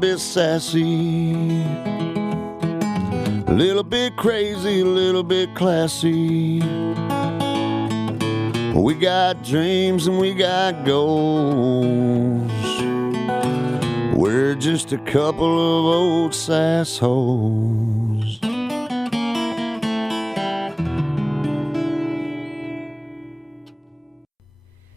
bit sassy, a little bit crazy, a little bit classy. We got dreams and we got goals. We're just a couple of old sassholes.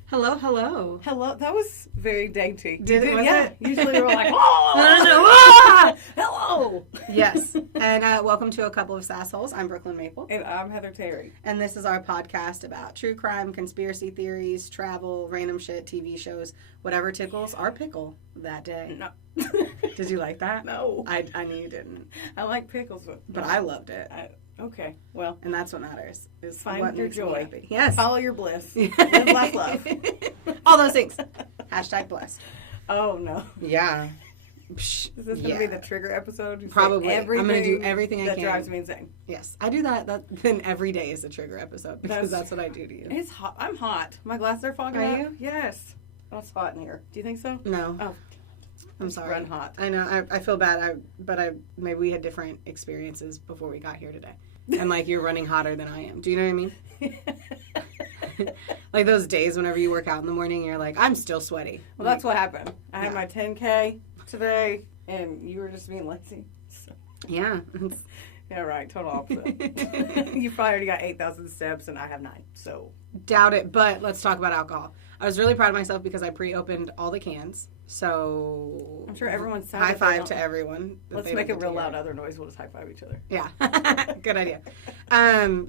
Hello, hello. Hello. That was very dainty. Did it? Was Yeah. it? Usually we're like, oh, hello. Yes. And welcome to A Couple of Sassholes. I'm Brooklyn Maple. And I'm Heather Terry. And this is our podcast about true crime, conspiracy theories, travel, random shit, TV shows, whatever tickles our pickle that day. No. Did you like that? No. I knew you didn't. I like pickles, But I loved it. Okay. Well. And that's what matters. Is Find what your makes me joy. happy. Yes. Follow your bliss. Live, laugh, love. All those things. Hashtag blessed. Oh, no. Yeah. Is this going to be the trigger episode? You say Probably. I'm going to do everything I can. That drives me insane. Yes. I do that. Then every day is a trigger episode because that's what I do to you. It's hot. I'm hot. My glasses are fogging Are up. you? Yes. Oh, it's hot in here. Do you think so? No. Oh. I'm sorry. Run hot. I know. I feel bad. But maybe we had different experiences before we got here today. And like you're running hotter than I am. Do you know what I mean? Like those days whenever you work out in the morning, you're like, I'm still sweaty. Well, that's what happened. I had my 10K today, and you were just being lazy. So. Yeah. Yeah, right. Total opposite. You probably already got 8,000 steps, and I have 9. So Doubt it. But let's talk about alcohol. I was really proud of myself because I pre-opened all the cans. So I'm sure everyone's sad. high five to everyone. Let's make a real loud other noise. We'll just high five each other. Yeah. Good idea.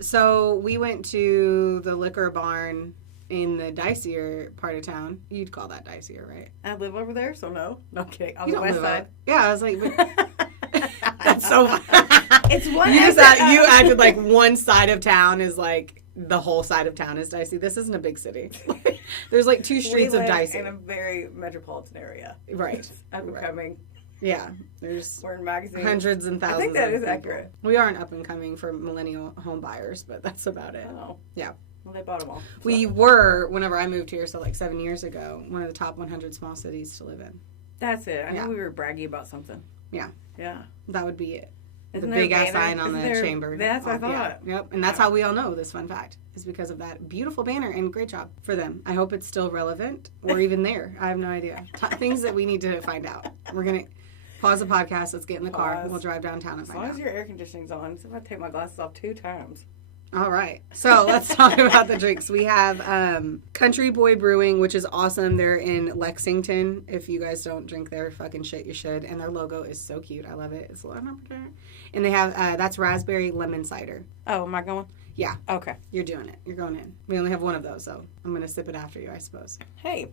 So we went to the liquor barn in the dicier part of town. You'd call that dicier, right? I live over there, so no. No, I'm kidding. On You the don't west live side. out- Yeah, I was like, that's so It's one you acted like one side of town is like the whole side of town is dicey. This isn't a big city. There's like 2 streets of dicey. In a very metropolitan area. Right. I'm becoming. Yeah. There's We're in magazines. hundreds and thousands. I think that of is people. accurate. We are an up and coming for millennial home buyers, but that's about it. Oh. Yeah. Well, they bought them all. So. We were, whenever I moved here, so like 7 years ago, one of the top 100 small cities to live in. That's it. I Yeah. knew we were braggy about something. Yeah. Yeah. That would be it. Isn't the there a big ass banner? sign on the Isn't there- chamber. That's what I thought. Yeah. Yep. And that's how we all know this fun fact is because of that beautiful banner, and great job for them. I hope it's still relevant or even there. I have no idea. Things that we need to find out. We're going to pause the podcast. Let's get in the car. Pause. We'll drive downtown and As find long out. as your air conditioning's on. So if I take my glasses off 2 times. All right. So let's talk about the drinks. We have Country Boy Brewing, which is awesome. They're in Lexington. If you guys don't drink their fucking shit, you should. And their logo is so cute. I love it. It's a little number. And they have, that's raspberry lemon cider. Oh, am I going? Yeah. Okay. You're doing it. You're going in. We only have one of those, so I'm going to sip it after you, I suppose. Hey,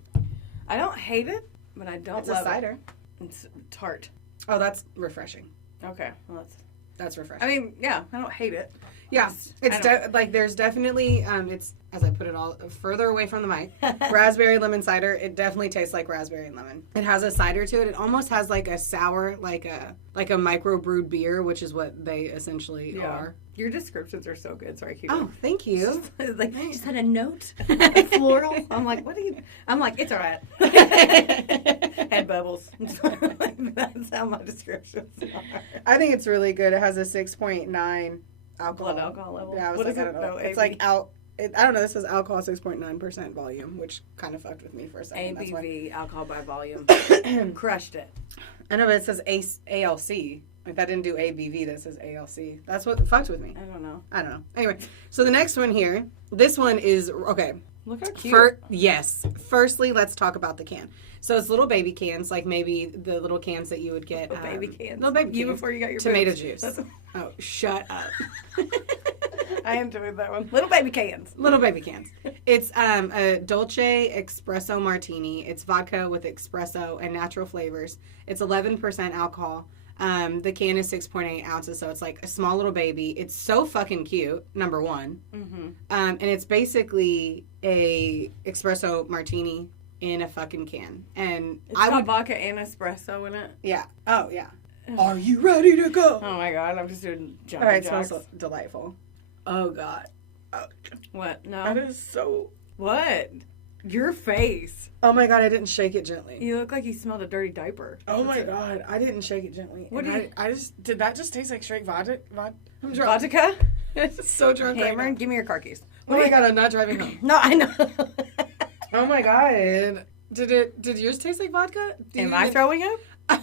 I don't hate it, but I don't It's love a cider. it. It's tart. Oh, that's refreshing. Okay. Well, That's refreshing. I mean, yeah, I don't hate it. Yeah, it's like there's definitely it's as I put it all further away from the mic. Raspberry lemon cider. It definitely tastes like raspberry and lemon. It has a cider to it. It almost has like a sour, like a microbrewed beer, which is what they essentially are. Your descriptions are so good. Sorry, keep Oh, thank you. Like, just had a note. Floral. I'm like, what do you? I'm like, it's all right. Had bubbles. That's how my descriptions are. I think it's really good. It has a 6.9 alcohol. Blood alcohol level. Yeah, I was What like, is I it? don't know. No, It's AB. like I don't know. This says alcohol 6.9% volume, which kind of fucked with me for a second. That's why. ABV, alcohol by volume. Crushed it. I know, but it says ALC. Like, that didn't do ABV. That says ALC. That's what fucked with me. I don't know. Anyway, so the next one here, this one is, okay. Look how cute. Yes. Firstly, let's talk about the can. So it's little baby cans, like maybe the little cans that you would get. Little baby cans. Little baby You cans. before you got your tomato boobs. juice. Oh, shut up. I enjoyed that one. Little baby cans. Little baby cans. It's a Dolce Espresso Martini. It's vodka with espresso and natural flavors. It's 11% alcohol. The can is 6.8 ounces, so it's like a small little baby. It's so fucking cute, number one. Mm-hmm. And it's basically a espresso martini in a fucking can. And It's got vodka and espresso in it. Yeah. Oh, yeah. Are you ready to go? Oh my god, I'm just doing jumping All right, it jacks. smells delightful. Oh, God. Oh, What? No. that is so... What? Your face. Oh my God, I didn't shake it gently. You look like you smelled a dirty diaper. Oh my God, I didn't shake it gently. What And do you- I just, did that just taste like straight vodka? I'm drunk. Vodka? So drunk right Hammer, now. give me your car keys. Oh my God, I'm not driving home. No, I know. Oh my God. Did yours taste like vodka? Am I throwing up? Fuck.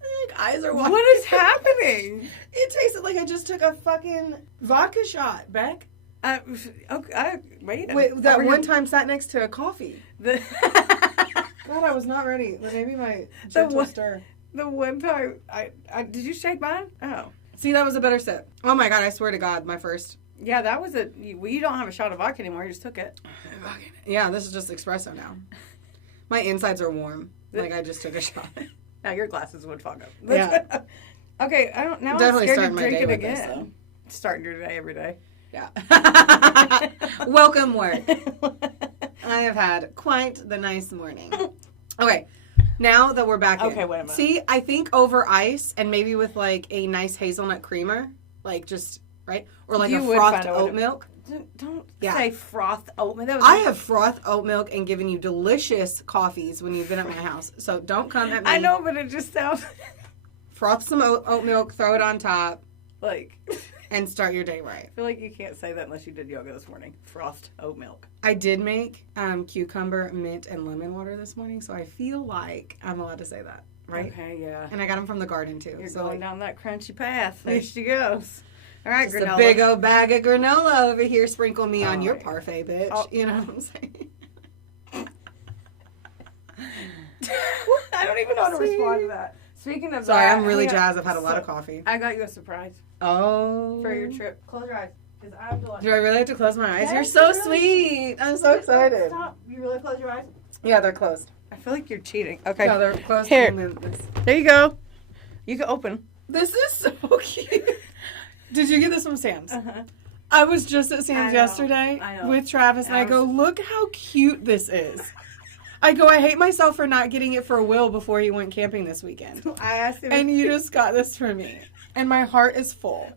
My eyes are watering. What is happening? It tasted like I just took a fucking vodka shot, Beck. Okay, wait. Wait, that over one here- time sat next to a coffee. The, God, I was not ready. But maybe my The gentle one- stir. the one time I did you shake mine? Oh. See, that was a better sip. Oh my God, I swear to God, my first. Yeah, that was you don't have a shot of vodka anymore. You just took it. Yeah, this is just espresso now. My insides are warm. Like I just took a shot. Now your glasses would fog up. Yeah. Okay, I don't now. Definitely I'm scared starting to my drink day it with this, again. Starting your day every day. Yeah. Welcome, work. I have had quite the nice morning. Okay, now that we're back Okay, in. wait a minute. See, I think over ice and maybe with like a nice hazelnut creamer, like just, right? Or like You a would frothed find a way to- oat milk. Don't Yeah. say froth oatmeal. That was I have frothed oat milk and given you delicious coffees when you've been at my house. So don't come at me. I know, but it just sounds Froth some oat milk, throw it on top, like and start your day right. I feel like you can't say that unless you did yoga this morning. Frothed oat milk. I did make cucumber, mint, and lemon water this morning, so I feel like I'm allowed to say that, right? Okay, yeah. And I got them from the garden too. You're so going like, down that crunchy path. There she goes. All right, just granola. a big old bag of granola over here. Sprinkle me on Oh, your yeah. parfait, bitch. Oh. You know what I'm saying? I don't even know how to See? respond to that. Speaking of Sorry, that, I'm really hang on. jazzed. I've had a lot of So, coffee. I got you a surprise Oh. for your trip. Close your eyes, because I'm delighted. Do I really have to close my eyes? Yes, You're so you really- sweet. I'm so excited. Stop. You really close your eyes? Yeah, they're closed. I feel like you're cheating. Okay. No, they're closed. Here. And then this. There you go. You can open. This is so cute. Did you get this from Sam's? Uh-huh. I was just at I Sam's know, yesterday I know. with Travis, and And I go, look how cute this is. I go, I hate myself for not getting it for Will before he went camping this weekend. I asked him. And you just got this for me. And my heart is full.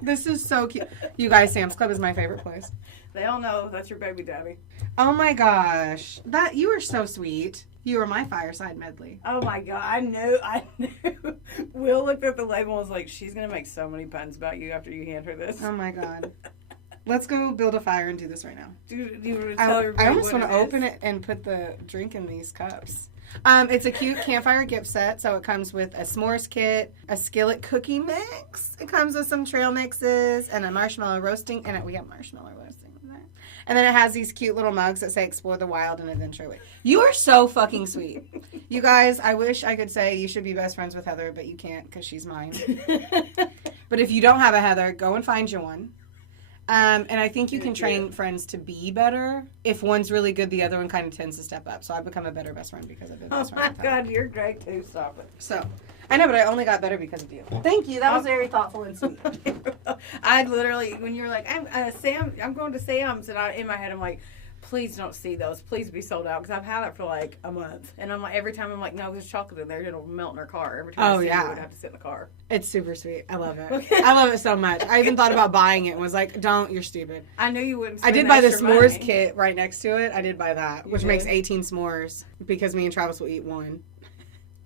This is so cute. You guys, Sam's Club is my favorite place. They all know that's your baby daddy. Oh my gosh. You are so sweet. You were my fireside medley. Oh my god, I knew. Will looked at the label and was like, she's going to make so many puns about you after you hand her this. Oh my God. Let's go build a fire and do this right now. Do you want to I tell everybody almost what want to open it and put the drink in these cups. It's a cute campfire gift set. So it comes with a s'mores kit, a skillet cookie mix. It comes with some trail mixes and a marshmallow roasting. And we got marshmallow roasting in there. And then it has these cute little mugs that say explore the wild and adventure away. You are so fucking sweet. You guys, I wish I could say you should be best friends with Heather, but you can't because she's mine. But if you don't have a Heather, go and find you one. And I think you can train friends to be better. If one's really good, the other one kind of tends to step up. So I've become a better best friend because I've been Oh best my friend with Heather. god, you're great too. Stop it. So, I know, but I only got better because of you. Thank you. That was very thoughtful and sweet. I literally, when you were like, I'm going to Sam's, and in my head I'm like, please don't see those. Please be sold out, because I've had it for like a month, and I'm like, every time I'm like, no, there's chocolate in there. It'll melt in our car. Every time Oh, I see yeah. it, I would have to sit in the car. It's super sweet. I love it. Okay. I love it so much. I even thought about buying it and was like, don't, you're stupid. I knew you wouldn't. I spend did buy the extra s'mores money. kit right next to it. I did buy that, You which makes did? 18 s'mores because me and Travis will eat one.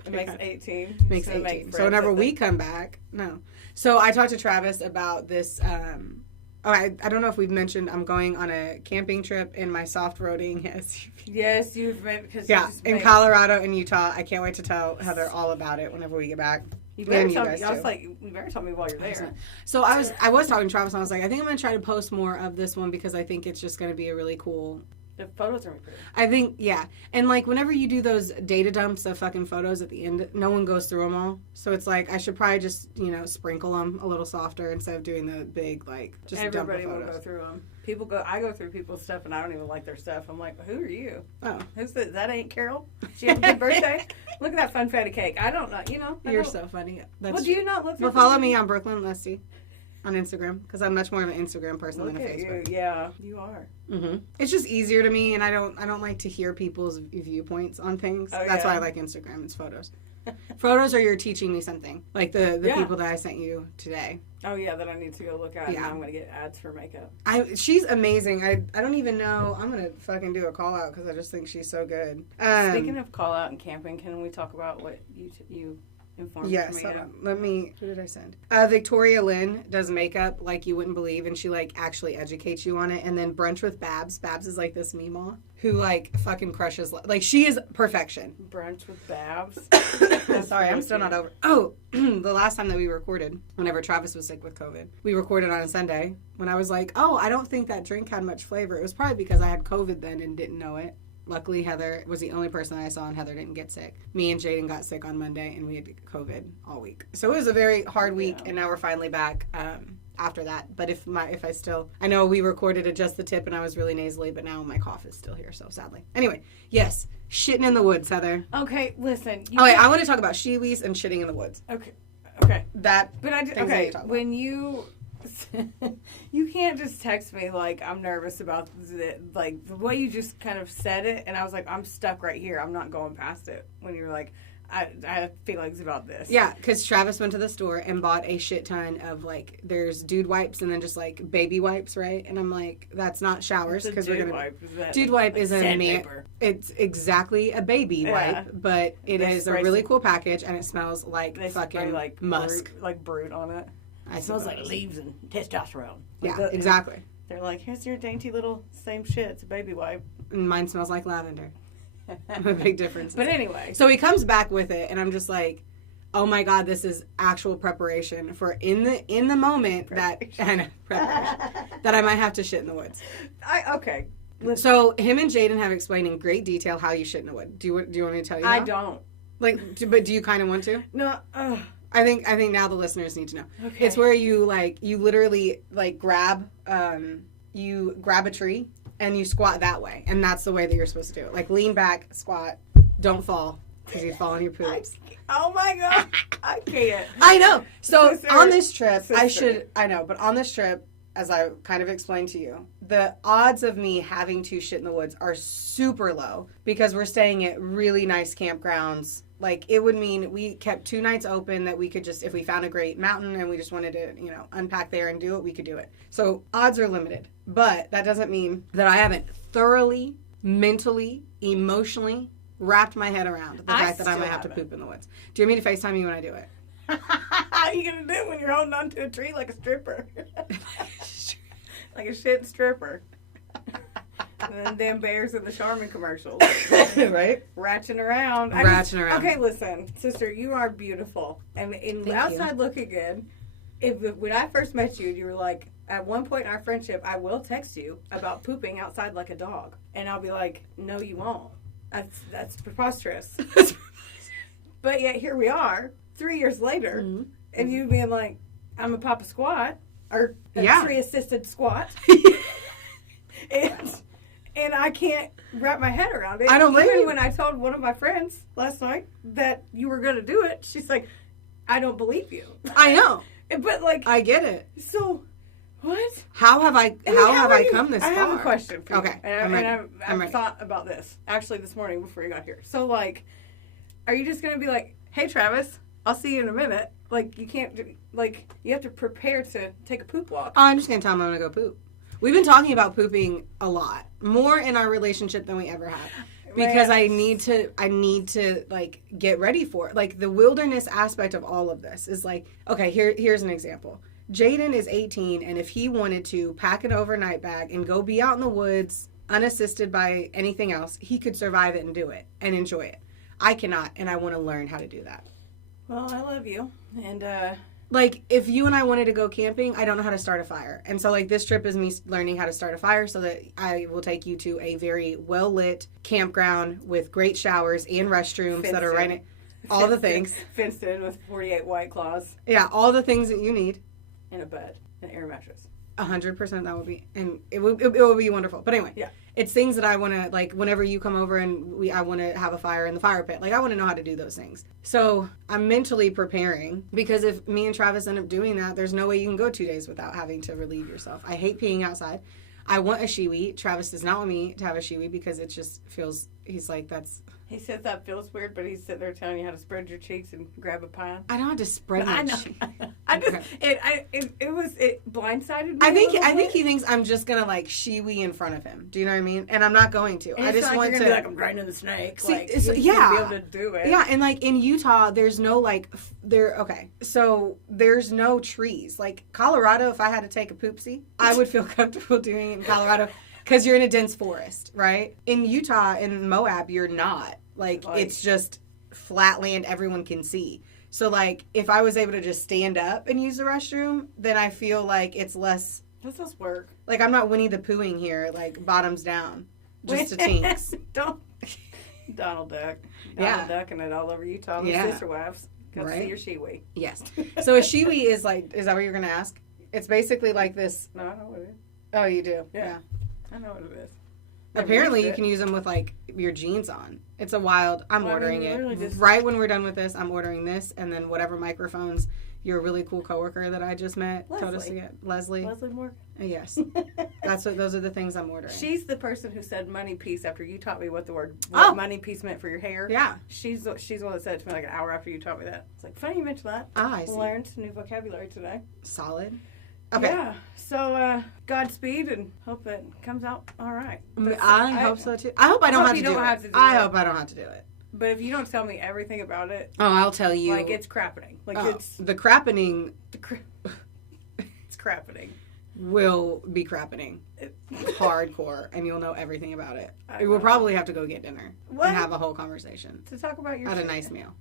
It makes 18. Makes Just gonna 18. make So friends, whenever I we think. come back, no. So I talked to Travis about this. I don't know if we've mentioned I'm going on a camping trip in my soft-roading SUV. Yes, you've been because Yeah, in Colorado and Utah. I can't wait to tell Heather all about it whenever we get back. You better And you tell guys me. I was too. like, you better tell me while you're there. So I was talking to Travis and I was like, I think I'm going to try to post more of this one because I think it's just going to be a really cool. The photos are pretty. I think, yeah. And like whenever you do those data dumps of fucking photos at the end, no one goes through them all. So it's like I should probably just, sprinkle them a little softer instead of doing the big, like, just Everybody dump will the go photos. through them. I go through people's stuff and I don't even like their stuff. I'm like, who are you? Oh, Who's that? Ain't Carol? She had a good birthday. Look at that fun fatty cake. I don't know. I you're don't- so funny. That's Well, do you not look? Well, follow me on Brooklyn Lusty on Instagram because I'm much more of an Instagram person Look than a at Facebook. you. Yeah, you are. Mm-hmm. It's just easier to me, and I don't like to hear people's viewpoints on things. Oh, That's why yeah. I like Instagram. It's photos. Photos or you're teaching me something. Like the Yeah. people that I sent you today. Oh, yeah, that I need to go look at. Yeah. And I'm going to get ads for makeup. She's amazing. I don't even know. I'm going to fucking do a call out because I just think she's so good. Speaking of call out and camping, can we talk about what you informed yes, me hold of? on. Let me, who did I send? Victoria Lynn does makeup like you wouldn't believe, and she like actually educates you on it. And then Brunch with Babs. Babs is like this Meemaw who like fucking crushes, like she is perfection. Brunch with Babs. Sorry, I'm still not over. Oh, the last time that we recorded, whenever Travis was sick with COVID, we recorded on a Sunday when I was like, oh, I don't think that drink had much flavor. It was probably because I had COVID then and didn't know it. Luckily, Heather was the only person I saw, and Heather didn't get sick. Me and Jaden got sick on Monday, and we had COVID all week. So it was a very hard week, and now we're finally back after that. But if I still, I know we recorded at just the tip, and I was really nasally, but now my cough is still here, so sadly. Anyway, yes, shitting in the woods, Heather. Okay, listen. I want to talk about shiwis and shitting in the woods. Okay. That, But okay, when you can't just text me like I'm nervous about like the way you just kind of said it, and I was like, I'm stuck right here. I'm not going past it. When you were like, I have feelings about this. Yeah, because Travis went to the store and bought a shit ton of like, there's dude wipes and then just like baby wipes, right? And I'm like, that's not showers because we're gonna. Dude wipe is a man. It's exactly a baby wipe, but it is a really cool package and it smells like fucking like musk, brute on it. It smells like leaves and testosterone. Yeah, exactly. They're like, here's your dainty little same shit. It's a baby wipe. And mine smells like lavender. A big difference. But anyway. So he comes back with it, and I'm just like, oh my God, this is actual preparation for in the moment that I might have to shit in the woods. Okay. So him and Jaden have explained in great detail how you shit in the wood. Do you want me to tell you? I now? don't. But do you kind of want to? No. I think now the listeners need to know. Okay. It's where you literally grab a tree and you squat that way, and that's the way that you're supposed to do it. Like lean back, squat, don't fall because you'd fall on your poops. Oh my God, I can't. I know. So Sister, on this trip, sister. but on this trip, as I kind of explained to you, the odds of me having to shit in the woods are super low because we're staying at really nice campgrounds. Like, it would mean we kept 2 nights open that we could just, if we found a great mountain and we just wanted to, unpack there and do it, we could do it. So odds are limited. But that doesn't mean that I haven't thoroughly, mentally, emotionally wrapped my head around the fact that I might have to poop in the woods. Do you want me to FaceTime you when I do it? How are you going to do it when you're holding onto a tree like a stripper? Like a shit stripper. And then them bears in the Charmin commercials. Right? Ratching around. Okay, listen. Sister, you are beautiful. And outside looking good. When I first met you, you were like, at one point in our friendship, I will text you about pooping outside like a dog. And I'll be like, no, you won't. That's preposterous. But yet here we are, 3 years later, and you being like, I'm a Papa Squat, or a tree-assisted squat. And I can't wrap my head around it. I don't blame you. When I told one of my friends last night that you were going to do it, she's like, I don't believe you. I know. But I get it. So, what? How have I come this far? I have a question for you. Okay. And I've thought about this, actually, this morning before you got here. So, are you just going to be like, hey, Travis, I'll see you in a minute? You can't, you have to prepare to take a poop walk. Oh, I'm just going to tell him I'm going to go poop. We've been talking about pooping a lot, more in our relationship than we ever have, because I need to get ready for it. The wilderness aspect of all of this is okay, here's an example. Jaden is 18, and if he wanted to pack an overnight bag and go be out in the woods unassisted by anything else, he could survive it and do it and enjoy it. I cannot, and I want to learn how to do that. Well, I love you, and if you and I wanted to go camping, I don't know how to start a fire. And so, this trip is me learning how to start a fire so that I will take you to a very well-lit campground with great showers and restrooms that are right in all the things. Fenced in with 48 White Claws. Yeah, all the things that you need. And a bed. An air mattress. 100% that would be, and it would be wonderful. But anyway, yeah. It's things that I want to, whenever you come over and I want to have a fire in the fire pit. I want to know how to do those things. So I'm mentally preparing, because if me and Travis end up doing that, there's no way you can go 2 days without having to relieve yourself. I hate peeing outside. I want a shiwi. Travis does not want me to have a shiwi because it just feels, he's like, that's He says that feels weird, but he's sitting there telling you how to spread your cheeks and grab a pine. I don't have to spread my I know. cheeks. It blindsided me. I think he thinks I'm just gonna like shiwi in front of him. Do you know what I mean? And I'm not going to. And I just like want you're to. gonna be like I'm grinding the snake. See, like it's- you're yeah. gonna be able to do it. Yeah, and like in Utah, there's no like okay. So there's no trees. Like Colorado, if I had to take a poopsie, I would feel comfortable doing it in Colorado because you're in a dense forest, right? In Utah, in Moab, you're not. Like it's just flat land everyone can see. So like if I was able to just stand up and use the restroom, then I feel like it's less. This does work. Like I'm not Winnie the Poohing here, like bottoms down, just a tinks. Don't. Donald Duck. Yeah. Donald Duck and it all over Utah. The Yeah. sister wives. Go Right. see your shiwi. Yes. So a shiwi is like, is that what you're gonna ask? It's basically like this. No, I know what it is. Oh, you do. Yeah. I know what it is. Apparently, you can use them with like your jeans on. It's a wild. I'm Well, I ordering mean, it literally just- right when we're done with this. I'm ordering this, and then whatever microphones your really cool coworker that I just met told us to Leslie. get. Leslie. Leslie Morgan. Yes, that's what. Those are the things I'm ordering. She's the person who said money piece after you taught me what Oh. money piece meant for your hair. Yeah. She's the one that said it to me like an hour after you taught me that. It's like, funny you mentioned that. I see. Learned new vocabulary today. Solid. Okay. Yeah. So, Godspeed and hope it comes out all right. I hope so too. I hope I don't have to you do don't it. have to do I it. hope I don't have to do it. But if you don't tell me everything about it, Oh, I'll tell you. like it's crappening. Like Oh, it's the crappening it's crappening. will be crappening hardcore, and you'll know everything about it. I We will know. probably have to go get dinner What? and have a whole conversation To talk about your at a nice meal.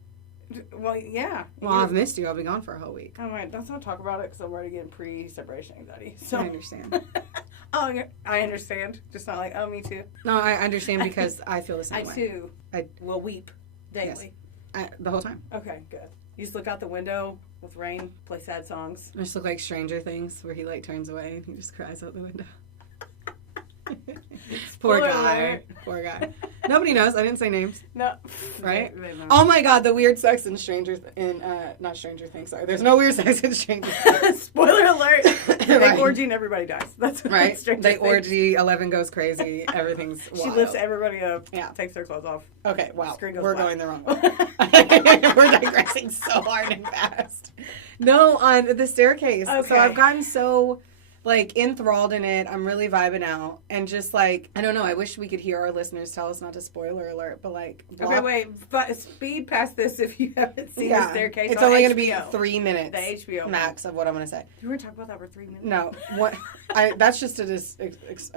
Well, yeah. Well, I've missed you. I'll be gone for a whole week. All right, let's not talk about it because I'm already getting pre-separation anxiety. So I understand. Oh, yeah, I understand. Just not like, oh, me too. No, I understand because I feel the same I way. too I- will weep daily. The whole time. Okay, good. You just look out the window with rain, play sad songs. I just look like Stranger Things, where he like turns away and he just cries out the window. Poor Spoiler guy. alert. Poor guy. Nobody knows. I didn't say names. No, Right? They don't. Oh my God, the weird sex in not Stranger Things. Sorry, there's no weird sex in Stranger Things. Spoiler alert! They Right. orgy and everybody dies. That's what Right? Stranger They Things. orgy. 11 goes crazy. Everything's She wild. lifts everybody up. Yeah. Takes their clothes off. Okay, wow. Screen goes We're black. going the wrong way. We're digressing so hard and fast. No, on the staircase. So Okay. I've gotten so like enthralled in it. I'm really vibing out. And just like, I don't know, I wish we could hear our listeners tell us not to spoiler alert, but like Okay, wait. But speed past this if you haven't seen the staircase. It's on only gonna be HBO. 3 minutes The HBO max of what I'm gonna say. You were talking about that for 3 minutes. No. What that's just a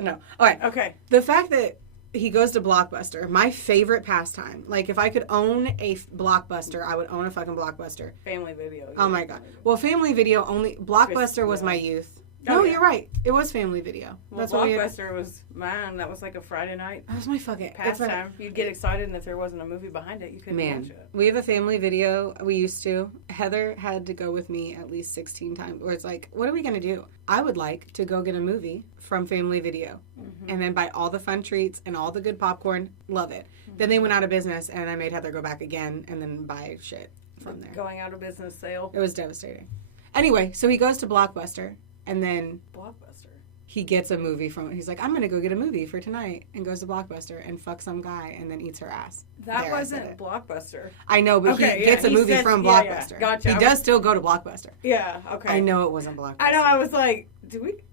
no. All right. Okay. The fact that he goes to Blockbuster, my favorite pastime. Like, if I could own a Blockbuster, I would own a fucking Blockbuster. Family Video. Oh my God. Well, Family Video only. Blockbuster was my youth. Oh, No, yeah. you're right. It was Family Video. Well, That's what we had. Blockbuster was mine. That was like a Friday night That was my fucking it's my- pastime. You'd get excited, and if there wasn't a movie behind it, you couldn't watch Man, it. we have a Family Video. We used to. Heather had to go with me at least 16 times. Where it's like, what are we gonna do? I would like to go get a movie from Family Video, and then buy all the fun treats and all the good popcorn. Love it. Then they went out of business, and I made Heather go back again and then buy shit from there. Going out of business sale. It was devastating. Anyway, so he goes to Blockbuster, and then Blockbuster. he gets a movie from it. He's like, I'm going to go get a movie for tonight, and goes to Blockbuster and fucks some guy and then eats her ass. That There, I said wasn't it. Blockbuster. I know, but Okay, he yeah, gets a he movie says- from yeah, yeah. Blockbuster. Gotcha. He does still go to Blockbuster. Yeah. Okay. I know it wasn't Blockbuster. I know. I was like,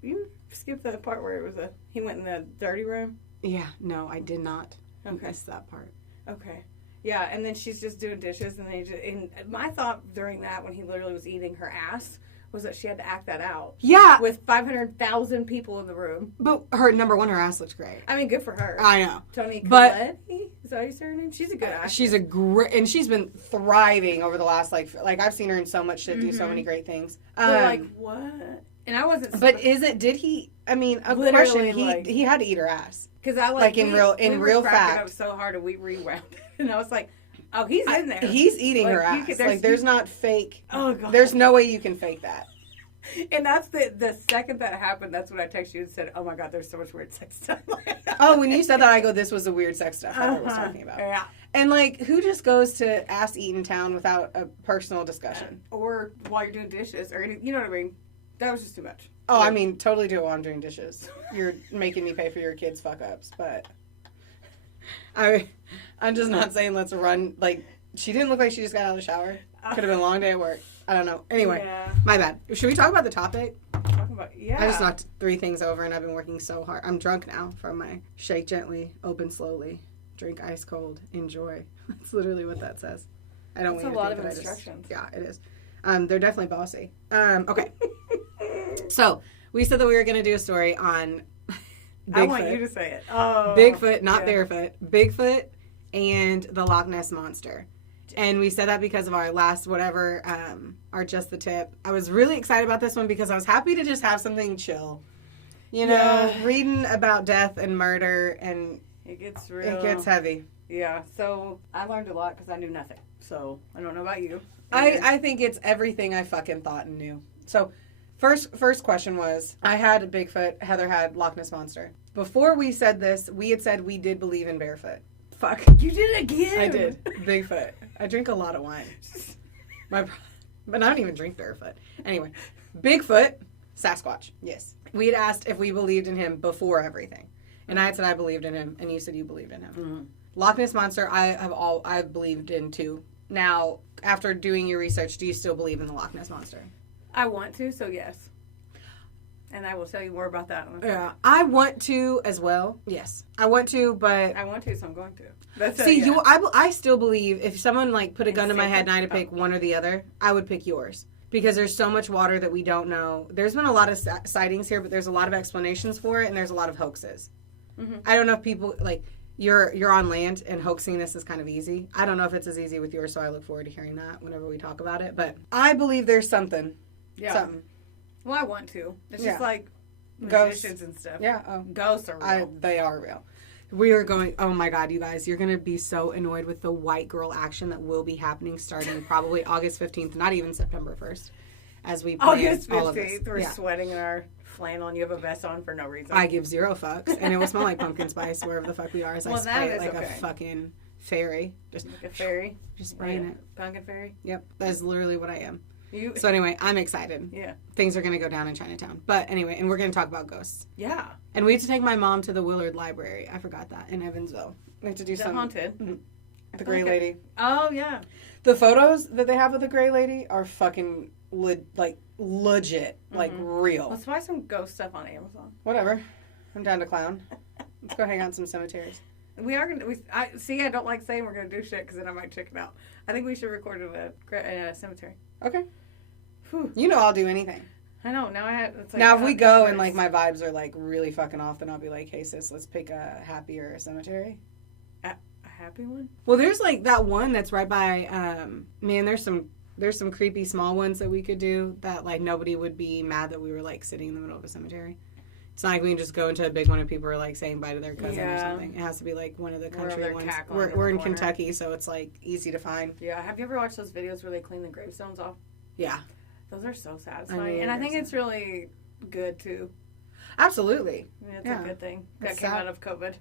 you skip the part where it was he went in the dirty room? Yeah, no, I did not Okay. miss that part. Okay. Yeah, and then she's just doing dishes, and and my thought during that when he literally was eating her ass was that she had to act that out Yeah, with 500,000 people in the room. but her her ass looks great. I mean, good for her. I know. Toni But- Collette? Is that how you say her name? She's a good actress. She's a great, and she's been thriving over the last like I've seen her in so much shit, do so Mhm. many great things. But, like, what? And I wasn't. But did he? I mean, a Literally, question. like- He had to eat her ass. Because I like, in real were cracking fact. up so hard and we rewound it. And I was like, oh, he's in there. He's eating Like, her you ass. could- Like, there's not fake. Oh, God. There's no way you can fake that. And that's the second that happened, that's when I texted you and said, oh my God, there's so much weird sex stuff. Oh, when you said that, I go, this was the weird sex stuff I was Uh-huh. talking about. Yeah. And like, who just goes to ass eating town without a personal discussion? Or while you're doing dishes or anything, you know what I mean? That was just too much. Oh, I mean, totally do it while I'm doing dishes. You're making me pay for your kids' fuck ups, but I'm just not saying let's run. Like, she didn't look like she just got out of the shower. Could have been a long day at work. I don't know. Anyway, my bad. Should we talk about the topic? Yeah. I just knocked 3 things over and I've been working so hard. I'm drunk now from my shake gently, open slowly, drink ice cold, enjoy. That's literally what that says. I don't want you to a lot think of that instructions. Yeah, it is. They're definitely bossy. Okay. So, we said that we were going to do a story on Bigfoot. I want you to say it. Oh, Bigfoot, not Barefoot. Bigfoot and the Loch Ness Monster. And we said that because of our last whatever, our Just the Tip. I was really excited about this one because I was happy to just have something chill. You know, reading about death and murder, and it gets real. It gets heavy. Yeah, so I learned a lot because I knew nothing. So I don't know about you. I think it's everything I fucking thought and knew. So first question was, I had Bigfoot, Heather had Loch Ness Monster. Before we said this, we had said we did believe in Barefoot. Fuck, you did it again. I did. Bigfoot. I drink a lot of wine. But I don't even drink Barefoot. Anyway, Bigfoot, Sasquatch. Yes. We had asked if we believed in him before everything. And I had said I believed in him, and you said you believed in him. Mm-hmm. Loch Ness Monster, I've believed in too. Now, after doing your research, do you still believe in the Loch Ness Monster? I want to, so yes. And I will tell you more about that. Yeah, I want to as well. Yes, I want to, but I want to, so I'm going to. See, I still believe if someone like put a gun to my head and I had to pick one or the other, I would pick yours because there's so much water that we don't know. There's been a lot of sightings here, but there's a lot of explanations for it, and there's a lot of hoaxes. Mm-hmm. I don't know if people like you're on land and hoaxing this is kind of easy. I don't know if it's as easy with yours, so I look forward to hearing that whenever we talk about it. But I believe there's something. Yeah. Something. Well, I want to. It's just like ghosts magicians and stuff. Yeah. Ghosts are real. They are real. We are going, oh my God, you guys, you're going to be so annoyed with the white girl action that will be happening starting probably August 15th, not even September 1st, as we plan August 15th, all of this. we're sweating in our flannel and you have a vest on for no reason. I give 0 fucks, and it will smell like pumpkin spice wherever the fuck we are as I spray it like a fucking fairy. Just like a fairy? Just spraying it. Pumpkin fairy? Yep, that's literally what I am. So anyway, I'm excited. Yeah. Things are going to go down in Chinatown. But anyway, and we're going to talk about ghosts. Yeah. And we have to take my mom to the Willard Library. I forgot that, in Evansville. We have to do something. Haunted? Mm-hmm. The Gray Lady. Oh, yeah. The photos that they have of the Gray Lady are fucking, legit. Mm-hmm. Like, real. Let's buy some ghost stuff on Amazon. Whatever. I'm down to clown. Let's go hang out in some cemeteries. We are going to... I don't like saying we're going to do shit because then I might check it out. I think we should record it at a cemetery. Okay. You know I'll do anything. I know. Now it's like, now if we go and like my vibes are like really fucking off, then I'll be like, hey sis, let's pick a happier cemetery. A happy one? Well, there's like that one that's right by. Man, there's some creepy small ones that we could do that like nobody would be mad that we were like sitting in the middle of a cemetery. It's not like we can just go into a big one and people are like saying bye to their cousin or something. It has to be like one of the country ones. We're in Kentucky, so it's like easy to find. Yeah. Have you ever watched those videos where they clean the gravestones off? Yeah. Those are so satisfying. And I think it's really good, too. Absolutely. Yeah, it's a good thing. That came out of COVID.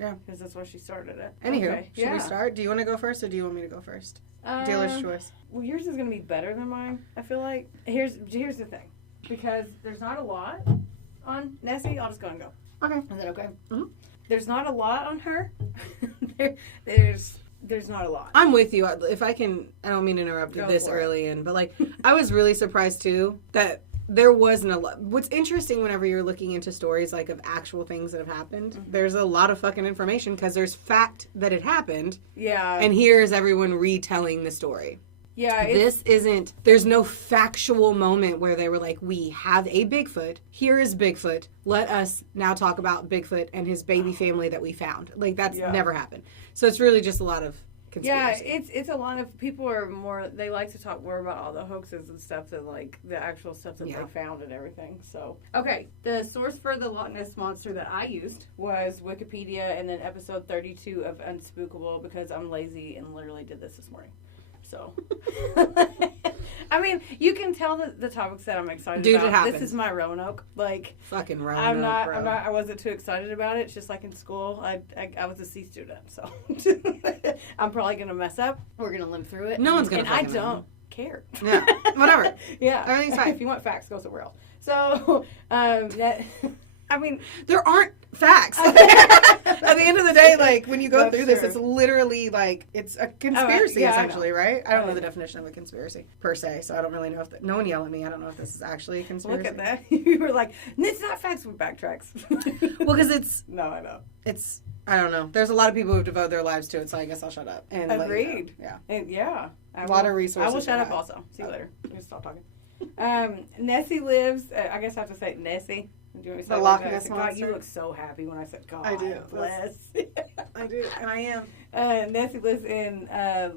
Yeah. Because that's where she started it. Anywho, should we start? Do you want to go first or do you want me to go first? Dealer's choice. Well, yours is going to be better than mine, I feel like. Here's the thing. Because there's not a lot on Nessie. I'll just go and go. Okay. Is that okay? Mm-hmm. There's not a lot on her. There's not a lot. I'm with you. If I can, I don't mean to interrupt you this early in, but like, I was really surprised too that there wasn't a lot. What's interesting whenever you're looking into stories like of actual things that have happened, there's a lot of fucking information because there's fact that it happened. Yeah. And here's everyone retelling the story. Yeah. There's no factual moment where they were like, we have a Bigfoot. Here is Bigfoot. Let us now talk about Bigfoot and his baby family that we found. Like, that's never happened. So it's really just a lot of conspiracy. Yeah, it's a lot of people are more, they like to talk more about all the hoaxes and stuff than like the actual stuff that they found and everything. So, okay, the source for the Loch Ness Monster that I used was Wikipedia and then episode 32 of Unspookable because I'm lazy and literally did this morning. So, I mean, you can tell the topics that I'm excited about. It happens. This is my Roanoke. Like, fucking Roanoke, I wasn't too excited about it. It's just like in school, I was a C student, so I'm probably gonna mess up. We're gonna limp through it. No one's gonna. And I don't care. Yeah, whatever. Yeah, everything's fine. If you want facts, go somewhere else. So, I mean, there aren't facts. At the end of the day, like when you go That's through this, true. it's literally like it's a conspiracy yeah, I essentially, right? I don't know I the know. definition of a conspiracy per se, so I don't really know if no one yell at me. I don't know if this is actually a conspiracy. Look at that. You were like, it's not facts with backtracks. Well, because it's No, I know. I don't know. There's a lot of people who devote their lives to it, so I guess I'll shut up. And let you know. Agreed. Yeah. And yeah. A lot of resources I will shut for up that. also. See you later. Just stop talking. Nessie lives, I guess I have to say Nessie. Do you want me to say The it Loch like that? Ness God, Monster. you look so happy when I said God. I do. Bless. I do, and I am. Nessie lives in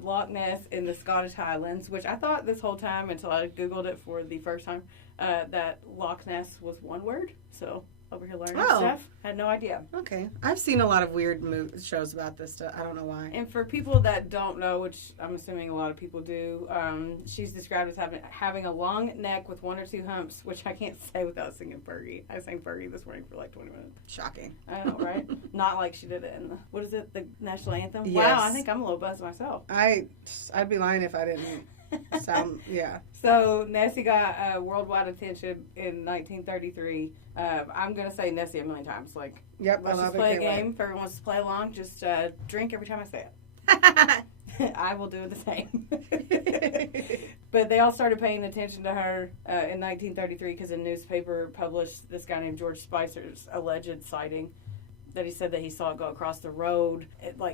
Loch Ness in the Scottish Highlands, which I thought this whole time until I Googled it for the first time that Loch Ness was one word. So over here learning stuff. Had no idea. Okay. I've seen a lot of weird shows about this stuff. I don't know why. And for people that don't know, which I'm assuming a lot of people do, she's described as having a long neck with one or two humps, which I can't say without singing Fergie. I sang Fergie this morning for like 20 minutes. Shocking. I know, right? Not like she did it in what is it, the national anthem? Yes. Wow, I think I'm a little buzzed myself. I'd be lying if I didn't sound, yeah. So Nessie got worldwide attention in 1933. I'm going to say Nessie a million times. Like, Yep. let's I just love play it. a Can't game. If everyone wants to play along, just drink every time I say wait. it. I will do the same. But they all started paying attention to her in 1933 because a newspaper published this guy named George Spicer's alleged sighting. That he said that he saw it go across the road,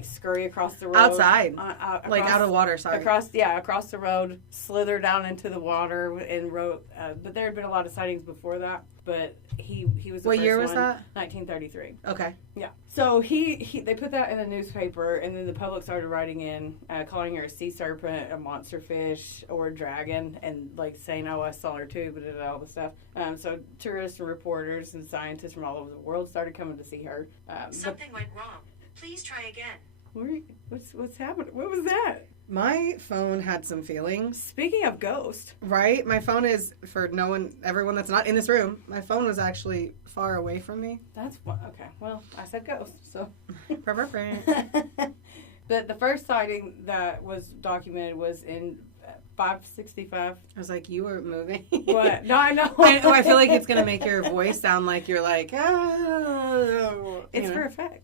scurry across the road. Outside. Across, Like out of water, sorry. Across the road, slither down into the water and wrote. But there had been a lot of sightings before that. But he was the What first year was one, that? 1933. Okay. Yeah. So they put that in the newspaper, and then the public started writing in, calling her a sea serpent, a monster fish, or a dragon, and like saying, "Oh, I saw her too," but all the stuff. So tourists and reporters and scientists from all over the world started coming to see her. Something went wrong. Please try again. What's happening? What was that? My phone had some feelings. Speaking of ghost, Right? My phone is, for everyone that's not in this room, my phone was actually far away from me. that's what. Okay. Well, I said ghost, so. I But the first sighting that was documented was in 565. was like, you were moving. What? No, I know. I feel like it's going to make your voice sound like you're like, oh. It's for effect.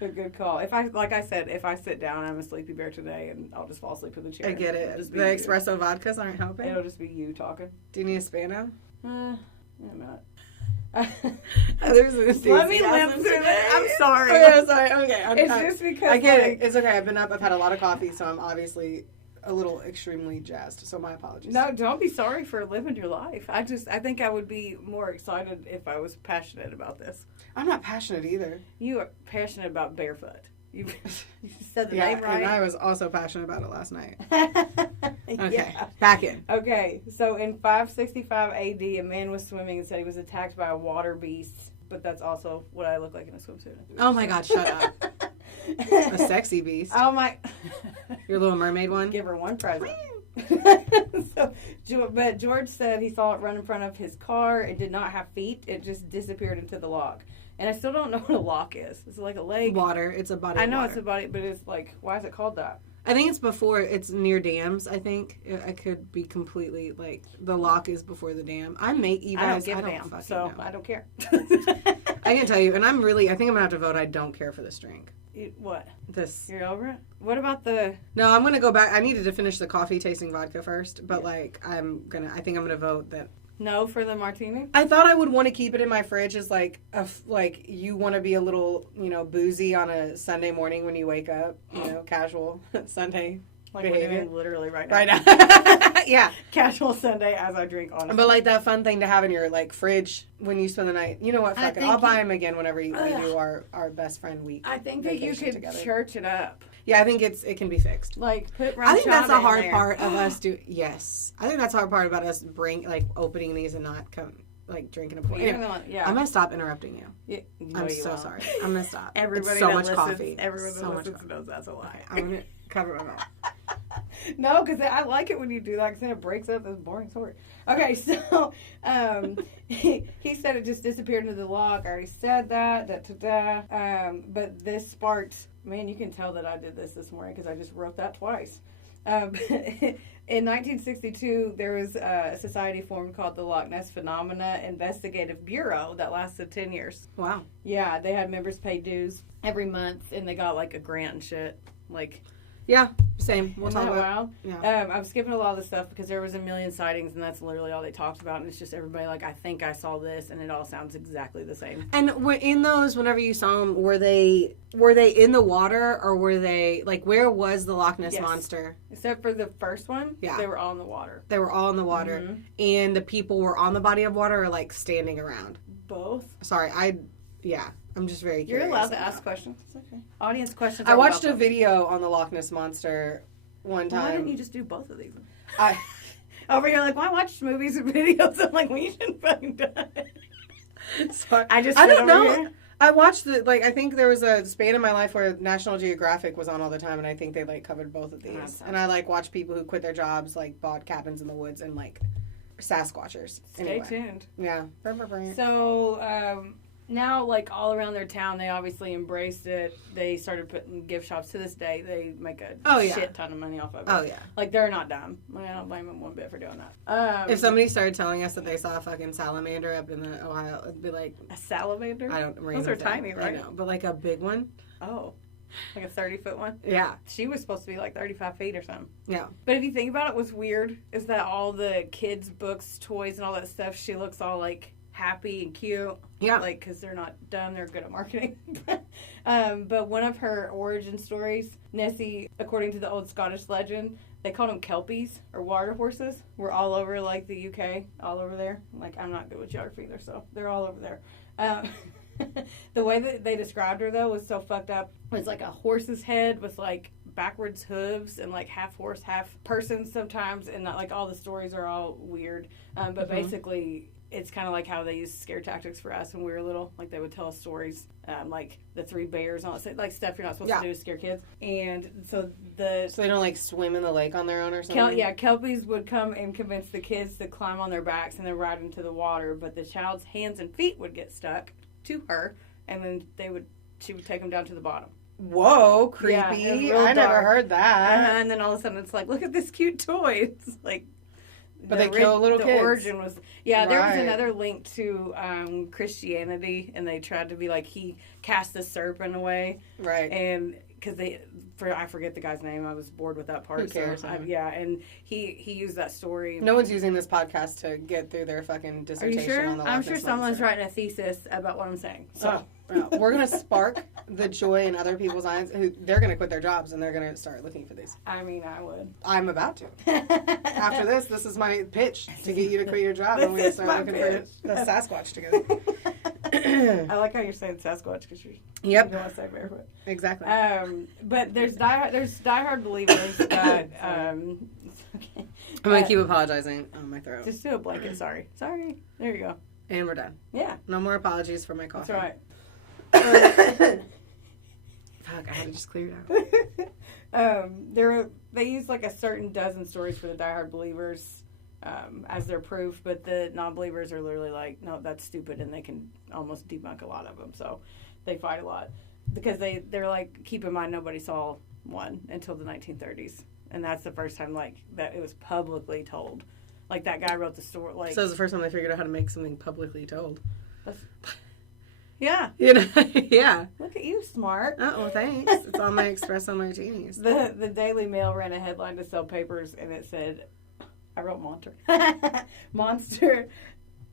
A good call. If I said, if I sit down, I'm a sleepy bear today, and I'll just fall asleep in the chair. I get It'll it. just The be you. espresso vodkas aren't helping. It'll just be you talking. Do you need a Spano? I'm not. There's an Let me enthusiasm limp through today. that. I'm sorry. Okay, I'm sorry. Okay. It's just because I get like, it. It's okay. I've been up. I've had a lot of coffee, so I'm obviously a little extremely jazzed. So my apologies. No, don't be sorry for living your life. I think I would be more excited if I was passionate about this. I'm not passionate either. You are passionate about Barefoot. You said the Yeah, name right. and I was also passionate about it last night. Okay, Yeah. back in. Okay, so in 565 AD, a man was swimming and said he was attacked by a water beast. But that's also what I look like in a swimsuit. Oh my God, shut up. A sexy beast. Oh my. Your Little Mermaid one. Give her one present. But George said he saw it run in front of his car. It did not have feet. It just disappeared into the loch. And I still don't know what a loch is. It's like a lake. Water. It's a body. I of know water. it's a body, but it's like, why is it called that? I think it's before. It's near dams. I think I could be completely like the lock is before the dam. I make you I don't guys. give I a don't damn, fucking so know. I don't care. I can tell you, and I think I'm gonna have to vote. I don't care for this drink. What? This. You're over it? What about the... No, I'm gonna go back. I needed to finish the coffee tasting vodka first, but Yeah. I think I'm gonna vote that. No for the martini? I thought I would want to keep it in my fridge as like you want to be a little boozy on a Sunday morning when you wake up, casual Sunday Like we're behavior. doing literally right now. Right now, yeah. Casual Sunday as I drink, honestly. But like that fun thing to have in your like fridge when you spend the night. You know what? I Fuck it. think I'll buy them again whenever we Ugh. do our best friend week. I think that you vacation could together. church it up. Yeah, I think it can be fixed. Like, put I think that's the ranchada in hard there. part of us do. Yes, I think that's the hard part about us opening these and not drinking a pour. You're Anyway, gonna- yeah. I'm gonna stop interrupting you. No, I'm you so won't. sorry. I'm gonna stop. Everybody it's so that much listens, coffee. Everyone so that much listens coffee. knows that's a lie. Okay, I'm gonna cover my mouth. No, because I like it when you do that, because then it breaks up this boring story. Okay, so he said it just disappeared into the log. I already said that. But this sparked, man, you can tell that I did this morning because I just wrote that twice. In 1962, there was a society formed called the Loch Ness Phenomena Investigative Bureau that lasted 10 years. Wow. Yeah, they had members pay dues every month, and they got like a grant and shit. Like, Yeah, same. We'll isn't talk that about. wild? Yeah. I'm skipping a lot of the stuff because there was a million sightings, and that's literally all they talked about. And it's just everybody like, I think I saw this, and it all sounds exactly the same. And in those, whenever you saw them, were they in the water, or were they like, where was the Loch Ness Yes. Monster? Except for the first one, Yeah. they were all in the water. They were all in the water, Mhm. and the people were on the body of water or like standing around. Both. Sorry, I'm just very You're curious. allowed to ask questions. It's okay. Audience questions. I are watched a welcome. video on the Loch Ness Monster one Why didn't time. you just do both of these? I Over here, like, well, I watch movies and videos. I'm like, well, you shouldn't fucking do it. sorry. I just I sit don't over know. here. I watched I think there was a span in my life where National Geographic was on all the time, and I think they like covered both of these. sounds- And I like watched people who quit their jobs, like bought cabins in the woods and like Sasquatchers. Stay Anyway. tuned. Yeah. So now, like all around their town, they obviously embraced it. They started putting gift shops. To this day, they make a Oh, yeah. shit ton of money off of it. Oh yeah. Like they're not dumb. Like, I don't blame them one bit for doing that. If somebody started telling us that they saw a fucking salamander up in the Ohio, it'd be like, a salamander, I don't. those random are thing. tiny, right? I know, but like a big one. Oh, like a 30-foot one. Yeah. She was supposed to be like 35 feet or something. Yeah. But if you think about it, what's weird is that all the kids' books, toys, and all that stuff, she looks all like happy and cute. Yeah. Like, because they're not dumb, they're good at marketing. But one of her origin stories, Nessie, according to the old Scottish legend, they called them kelpies or water horses. Were all over like the UK, all over there. Like, I'm not good with geography either, so they're all over there. The way that they described her though was so fucked up. It was like a horse's head with like backwards hooves and like half horse, half person sometimes, and not like all the stories are all weird. But basically, it's kind of like how they used scare tactics for us when we were little. Like they would tell us stories, like the three bears and all that, like stuff you're not supposed to do to scare kids. And so So they don't like swim in the lake on their own or something. kelpies would come and convince the kids to climb on their backs and then ride into the water, but the child's hands and feet would get stuck to her, and then she would take them down to the bottom. Whoa, creepy! Yeah, it was real I never dark. heard that. And then all of a sudden it's like, look at this cute toy. It's like, But they kill little kids. The origin was, there was Right. another link to Christianity, and they tried to be like, he cast the serpent away, Right. and because I forget the guy's name. I was bored with that part. Who cares, So, huh? and he used that story. No one's using this podcast to get through their fucking Are you dissertation sure? on the Loch I'm Ness sure someone's Monster. writing a thesis about what I'm saying. So. We're gonna spark the joy in other people's eyes. They're gonna quit their jobs and they're gonna start looking for these. I mean, I would. I'm about to. After this is my pitch to get you to quit your job, and we're gonna This is start my looking pitch. for the Sasquatch together. I like how you're saying Sasquatch because you Yep. don't want to say Barefoot. Exactly. But there's diehard believers that I'm gonna keep apologizing on my throat, just do a blanket. Sorry. There you go. and we're done. Yeah, No more apologies for my coffee. that's right. Fuck, I had to just clear it out. They use like a certain dozen stories for the diehard believers as their proof, but the non-believers are literally like, no, that's stupid, and they can almost debunk a lot of them. So they fight a lot because they're like, keep in mind, nobody saw one until the 1930s, and that's the first time like that it was publicly told. Like that guy wrote the story. Like, So it's the first time they figured out how to make something publicly told. yeah, You know? Yeah. look at you, smart. Oh, well, thanks. It's on my espresso martinis. The Daily Mail ran a headline to sell papers, and it said, I wrote Monster. Monster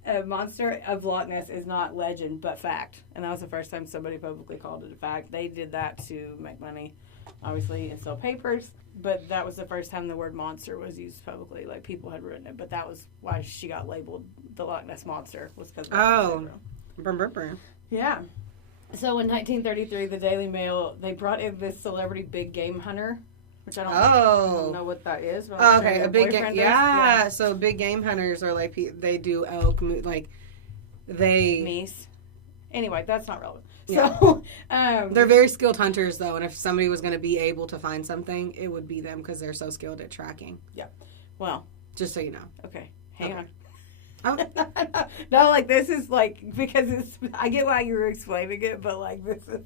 of Loch Ness is not legend, but fact. And that was the first time somebody publicly called it a fact. They did that to make money, obviously, and sell papers. But that was the first time the word monster was used publicly. Like, people had written it. But that was why she got labeled the Loch Ness Monster, was because of Oh. that. Brum, brum, brum. Yeah. So in 1933, the Daily Mail, they brought in this celebrity big game hunter, which I don't know what that is. But I'm sure Okay, your a big game. boyfriend does. Yeah, so big game hunters are like, they do elk, like, they... Meese. Anyway, that's not relevant. Yeah. So, They're very skilled hunters, though, and if somebody was going to be able to find something, it would be them because they're so skilled at tracking. well, Just so you know. okay, hang on. Oh. No, like, this is, like, because it's, I get why you were explaining it, but, like, this is,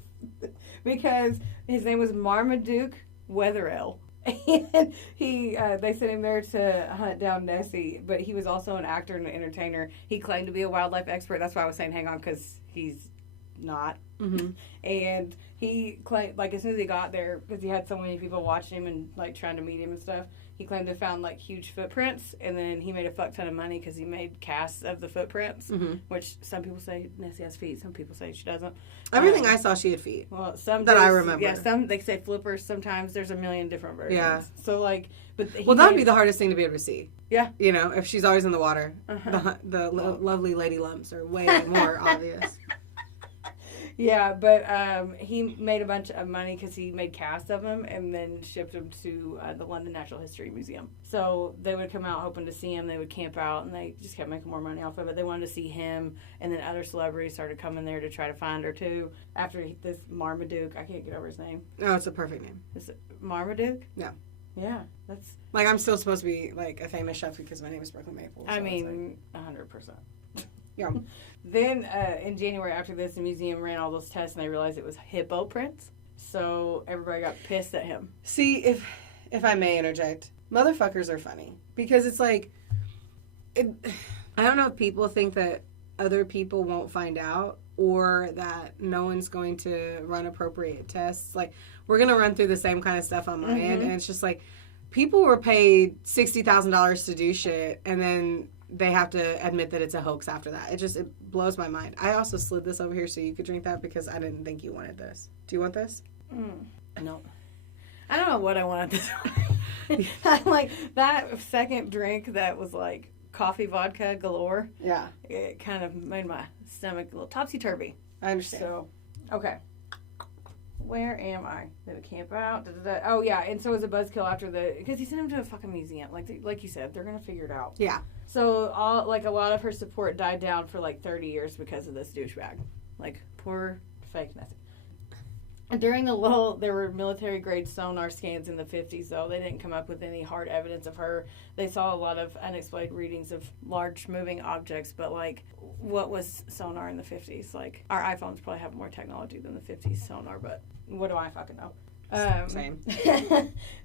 because his name was Marmaduke Wetherell, And they sent him there to hunt down Nessie, but he was also an actor and an entertainer. He claimed to be a wildlife expert. That's why I was saying hang on, because he's not. Mm-hmm. And he claimed, like, as soon as he got there, because he had so many people watching him and, like, trying to meet him and stuff, he claimed to have found, like, huge footprints, and then he made a fuck ton of money because he made casts of the footprints, which some people say Nessie has feet, some people say she doesn't. Everything I saw, she had feet. Well, some that I remember. Yeah, some they say flippers. Sometimes there's a million different versions. Yeah. So like, but Well, that would be the hardest thing to be able to see. Yeah. You know, if she's always in the water, the lovely lady lumps are way more obvious. Yeah, but he made a bunch of money because he made casts of them and then shipped them to the London Natural History Museum. So they would come out hoping to see him. They would camp out, and they just kept making more money off of it. They wanted to see him, and then other celebrities started coming there to try to find her, too. After this Marmaduke, I can't get over his name. No, it's a perfect name. Is it Marmaduke? Yeah. Yeah, that's... Like, I'm still supposed to be, like, a famous chef because my name is Brooklyn Maple. So I mean, 100%. Yeah. Then, in January after this, the museum ran all those tests, and they realized it was hippo prints. So everybody got pissed at him. See, if I may interject, motherfuckers are funny. Because it's like, I don't know if people think that other people won't find out or that no one's going to run appropriate tests. Like, we're going to run through the same kind of stuff on my end, and it's just like, people were paid $60,000 to do shit, and then they have to admit that it's a hoax after that. It blows my mind. I also slid this over here so you could drink that because I didn't think you wanted this. Do you want this? No. I don't know what I wanted this one. I like that second drink that was like coffee vodka galore. Yeah. It kind of made my stomach a little topsy-turvy. I understand. So, okay. Where am I? Did it camp out? Oh, yeah. And so it was a buzzkill after because he sent him to a fucking museum. Like you said, they're going to figure it out. Yeah. So, a lot of her support died down for like 30 years because of this douchebag. Like, poor fake Nessie. And during the lull, there were military-grade sonar scans in the 50s, though. They didn't come up with any hard evidence of her. They saw a lot of unexplained readings of large moving objects, but, like, what was sonar in the 50s? Like, our iPhones probably have more technology than the 50s sonar, but what do I fucking know? Same.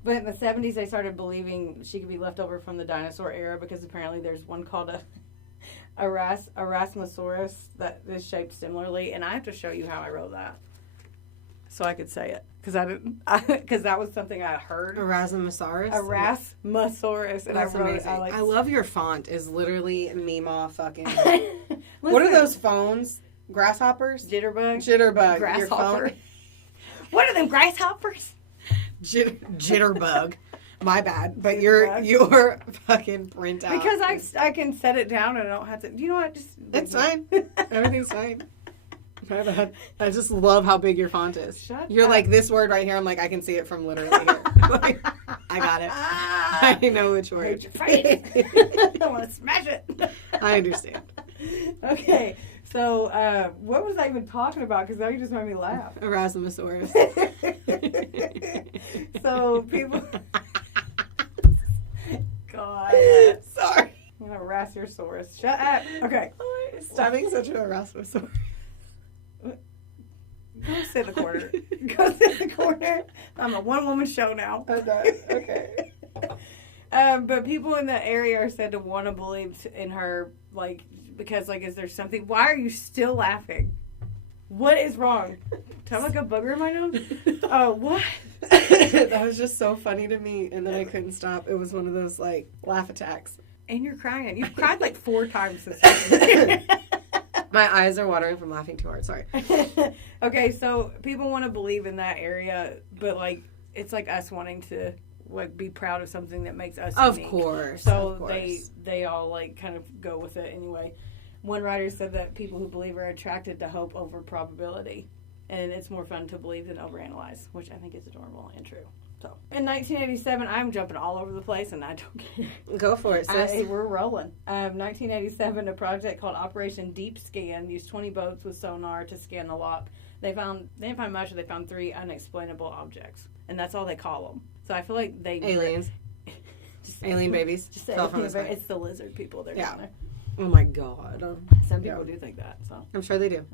But in the 70s, they started believing she could be left over from the dinosaur era because apparently there's one called a Erasmosaurus that is shaped similarly, and I have to show you how I wrote that. So I could say it because that was something I heard. Erasmosaurus. Erasmosaurus, and That's I wrote amazing. it. I love your font. Is literally Mima fucking. What are those phones? Grasshoppers. Jitterbug. Jitterbug. Grasshopper. What are them grasshoppers? Jitterbug. My bad, but your fucking printout. Because I can set it down and I don't have to. You know what? It's fine. Everything's fine. My bad. I just love how big your font is. You're up. Like this word right here. I'm like I can see it from literally here. Like, I got it. I know which word. I want to smash it. I understand. Okay, so what was I even talking about? Because now you just made me laugh. Erasmosaurus. So people. God. Sorry. I'm gonna harass your source. Shut up. Okay. Stop being such an Erasmosaurus. Go sit in the corner. Go sit in the corner. I'm a one-woman show now. I'm done. Okay. But people in the area are said to want to believe in her, like, because, like, is there something? Why are you still laughing? What is wrong? Do I have, like, a booger in my nose? Oh, what? That was just so funny to me, and then I couldn't stop. It was one of those, like, laugh attacks. And you're crying. You've cried, like, 4 times since. My eyes are watering from laughing too hard. Sorry. Okay, so people want to believe in that area, but, like, it's like us wanting to, like, be proud of something that makes us Of unique. course. So of course. they all, like, kind of go with it anyway. One writer said that people who believe are attracted to hope over probability. And it's more fun to believe than overanalyze, which I think is adorable and true. So, in 1987, I'm jumping all over the place, and I don't care. Go for it, sis. We're rolling. 1987, a project called Operation Deep Scan used 20 boats with sonar to scan the loch. They didn't find much, but they found 3 unexplainable objects. And that's all they call them. So I feel like they... Aliens. Alien babies. Just say fell from the sky. it's the lizard people. They're down there. Oh my God. Some people do think that, so. I'm sure they do.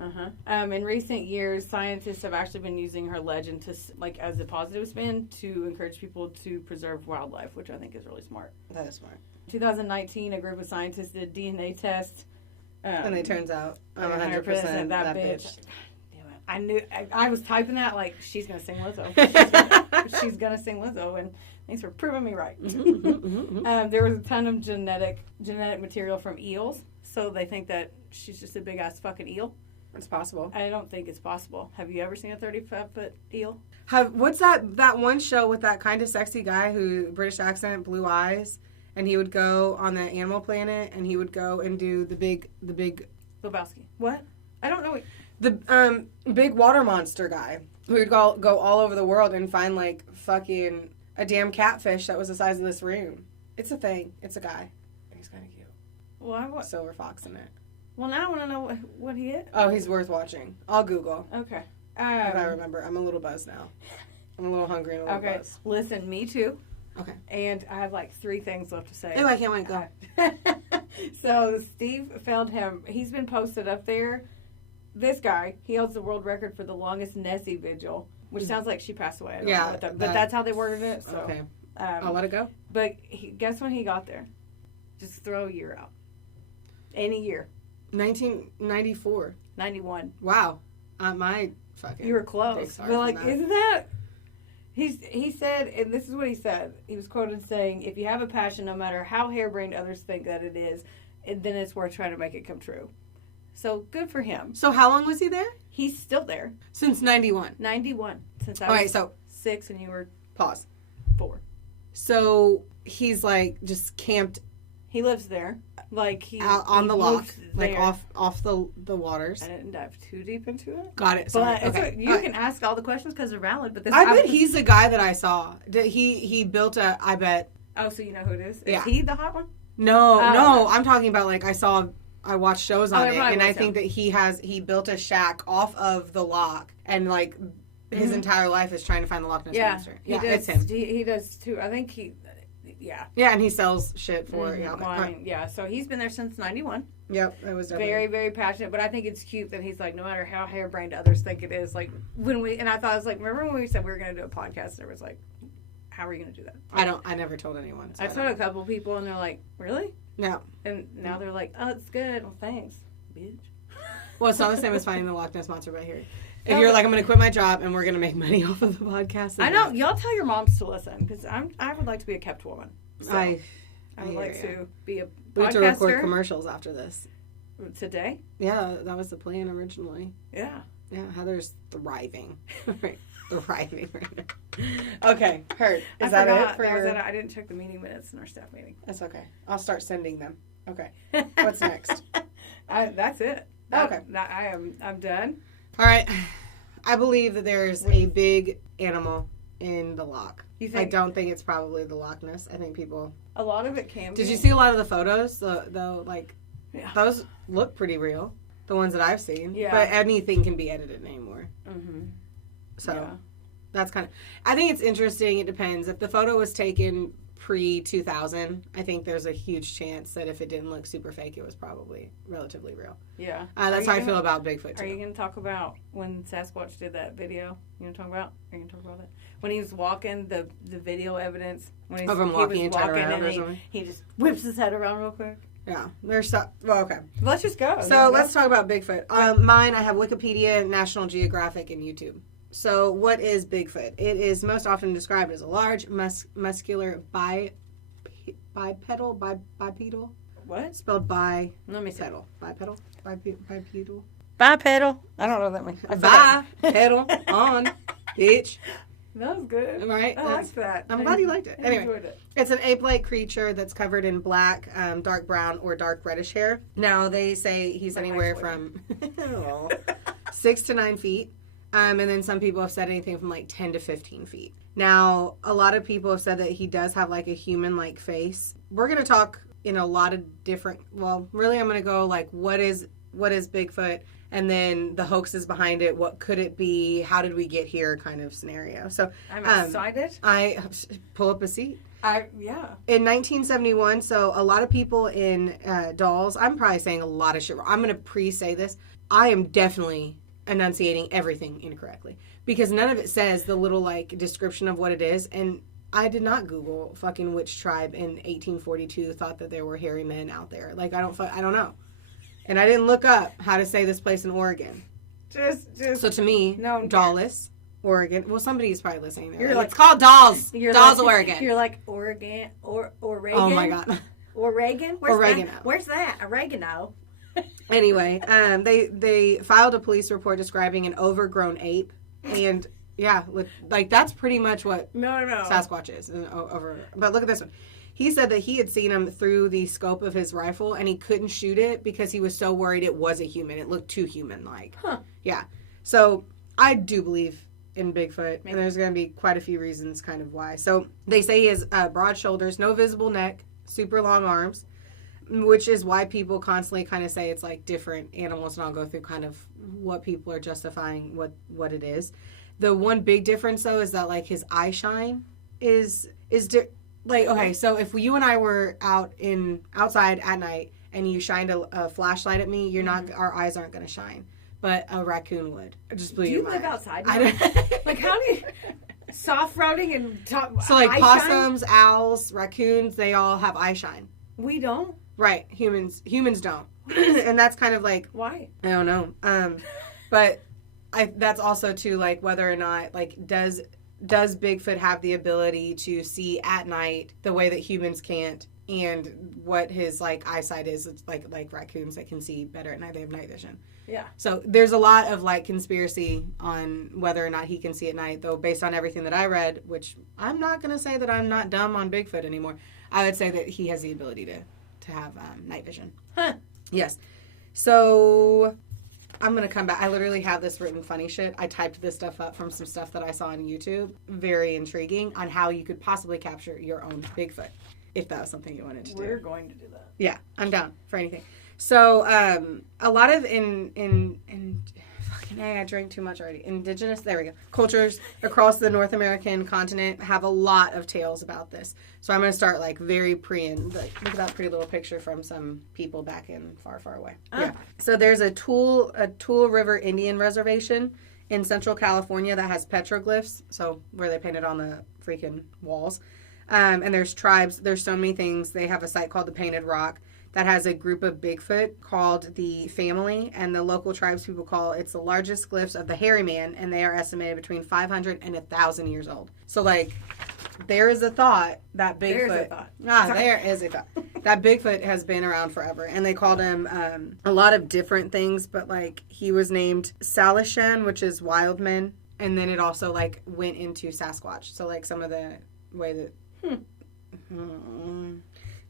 In recent years, scientists have actually been using her legend to, like, as a positive spin to encourage people to preserve wildlife, which I think is really smart. That is smart. 2019, a group of scientists did a DNA test. And it turns out I'm 100% that bitch. I knew. I was typing that like, she's going to sing Lizzo. She's going to sing Lizzo, and thanks for proving me right. There was a ton of genetic material from eels, so they think that she's just a big-ass fucking eel. It's possible. I don't think it's possible. Have you ever seen a 35-foot eel? What's that one show with that kind of sexy guy who, British accent, blue eyes, and he would go on the Animal Planet, and he would go and do the big Lebowski. What? I don't know. The big water monster guy who would go all over the world and find like fucking a damn catfish that was the size of this room. It's a thing. It's a guy. He's kind of cute. Well, Silver fox in it. Well, now I want to know what he is. Oh, he's worth watching. I'll Google. Okay. If I remember. I'm a little buzzed now. I'm a little hungry and a little buzzed. Listen, me too. Okay. And I have like 3 things left to say. Oh, I can't wait. Go. So Steve Feldham, he's been posted up there. This guy, he holds the world record for the longest Nessie vigil, which sounds like she passed away. I don't know but that's how they worded it. So, okay. I'll let it go. But guess when he got there? Just throw a year out. Any year. 1994. 91. Wow. My fucking. You were close. But like, isn't that? He said, and this is what he said. He was quoted saying, "If you have a passion, no matter how harebrained others think that it is, then it's worth trying to make it come true." So good for him. So how long was he there? He's still there. Since 91. 91. Since I was 6 and you were pause. 4. So he's like just camped. He lives there. Like he out on the loch, like there. off the waters. I didn't dive too deep into it. Got it. Sorry. But okay. you can ask all the questions because they're valid. But I bet he's the guy that I saw. He built a. I bet. Oh, so you know who it is? Yeah. Is he the hot one? No. Okay. I'm talking about like I watched shows on it, and I think that he built a shack off of the loch, and like his entire life is trying to find the Loch Ness Monster. Yeah, it's him. He does too. I think he. Yeah. Yeah, and he sells shit for it. Mm-hmm. Yeah. Yeah, so he's been there since 91. Yep, it was definitely. Very, very passionate, but I think it's cute that he's like, no matter how harebrained others think it is, like, and I thought, I was like, remember when we said we were going to do a podcast, there was like, how are you going to do that? I never told anyone. So I told a couple people, and they're like, really? No. And now they're like, oh, it's good. Well, thanks, bitch. Well, it's not the same as finding the Loch Ness Monster right here. If you're like, I'm going to quit my job and we're going to make money off of the podcast. I know. Y'all tell your moms to listen, because I would like to be a kept woman. So I would like to be a podcaster. We have to record commercials after this. Today? Yeah, that was the plan originally. Yeah. Yeah, Heather's thriving. Thriving right now. Okay, heard. Is that it? I didn't check the meeting minutes in our staff meeting. That's okay. I'll start sending them. Okay. What's next? That's it. Okay. I'm done. All right. I believe that there's a big animal in the loch. You think? I don't think it's probably the Loch Ness. I think people. A lot of it can be. Did you see a lot of the photos? Though, like, those look pretty real. The ones that I've seen. Yeah. But anything can be edited anymore. Mm-hmm. So that's kind of. I think it's interesting. It depends. If the photo was taken pre-2000, I think there's a huge chance that if it didn't look super fake, it was probably relatively real. Yeah. That's how I feel about Bigfoot, too. Are you going to talk about when Sasquatch did that video? You going to talk about? Are you going to talk about that? When he was walking, the video evidence. When he was walking and he just whips his head around real quick. Yeah. There's stuff. Well, okay. Let's just go. So let's talk about Bigfoot. Mine, I have Wikipedia, National Geographic, and YouTube. So what is Bigfoot? It is most often described as a large, muscular bipedal. What? Spelled bi. Let me see. Bipedal. Bipedal. Bipedal. I don't know that one. Bipedal on, bitch. That was good. Right? I liked that. I'm glad you liked it. Anyway, enjoyed it. It's an ape-like creature that's covered in black, dark brown, or dark reddish hair. Now, they say he's anywhere from 6 to 9 feet. And then some people have said anything from like 10 to 15 feet. Now, a lot of people have said that he does have like a human-like face. We're going to talk in a lot of different, well, really I'm going to go like what is Bigfoot, and then the hoaxes behind it, what could it be, how did we get here kind of scenario. So I'm excited. I pull up a seat. In 1971, so a lot of people in Dolls, I'm probably saying a lot of shit wrong. I'm going to pre-say this. I am definitely enunciating everything incorrectly because none of it says the little, like, description of what it is. And I did not Google fucking which tribe in 1842 thought that there were hairy men out there. Like, I don't know. And I didn't look up how to say this place in Oregon. So to me, no, Dallas, Oregon. Well, somebody's probably listening there. You're like, it's called Dolls. Dolls, like, Oregon. You're like Oregon or Oregon. Oh my god. Oregon? Oregano. Where's that? Oregano. Anyway, they filed a police report describing an overgrown ape, and yeah, like that's pretty much what Sasquatch is. But look at this one. He said that he had seen him through the scope of his rifle, and he couldn't shoot it because he was so worried it was a human. It looked too human-like. Huh. Yeah. So I do believe in Bigfoot, and there's going to be quite a few reasons kind of why. So they say he has broad shoulders, no visible neck, super long arms, which is why people constantly kind of say it's like different animals, and I'll go through kind of what people are justifying what it is. The one big difference, though, is that like his eye shine is like, okay, so if you and I were outside at night and you shined a flashlight at me, our eyes aren't going to shine. But a raccoon would. Just blew your mind. Do you live outside now? Like, how do you... Soft roading and top... So, like, possums, owls, raccoons, they all have eye shine. We don't? Right. Humans don't. And that's kind of like... Why? I don't know. But that's also, too, like, whether or not, like, does Bigfoot have the ability to see at night the way that humans can't, and what his like eyesight is? It's like raccoons that can see better at night. They have night vision. Yeah. So there's a lot of like conspiracy on whether or not he can see at night, though based on everything that I read, which I'm not going to say that I'm not dumb on Bigfoot anymore. I would say that he has the ability to have night vision. Huh. Yes. So I'm going to come back. I literally have this written funny shit. I typed this stuff up from some stuff that I saw on YouTube. Very intriguing on how you could possibly capture your own Bigfoot, if that was something you wanted to do. We're going to do that. Yeah, I'm down for anything. So a lot of in fucking I drank too much already. Indigenous, there we go. Cultures across the North American continent have a lot of tales about this. So I'm going to start like very look at that pretty little picture from some people back in far, far away. Yeah. So there's a Tool River Indian reservation in Central California that has petroglyphs, so where they painted on the freaking walls. And there's tribes, there's so many things. They have a site called the Painted Rock that has a group of Bigfoot called the Family, and the local tribes people call it's the largest glyphs of the hairy man, and they are estimated between 500 and 1,000 years old. So, like, there is a thought that Bigfoot... There's a thought. There is a thought. That Bigfoot has been around forever, and they called him a lot of different things, but, like, he was named Salishan, which is wild men, and then it also, like, went into Sasquatch. So, like, some of the way that...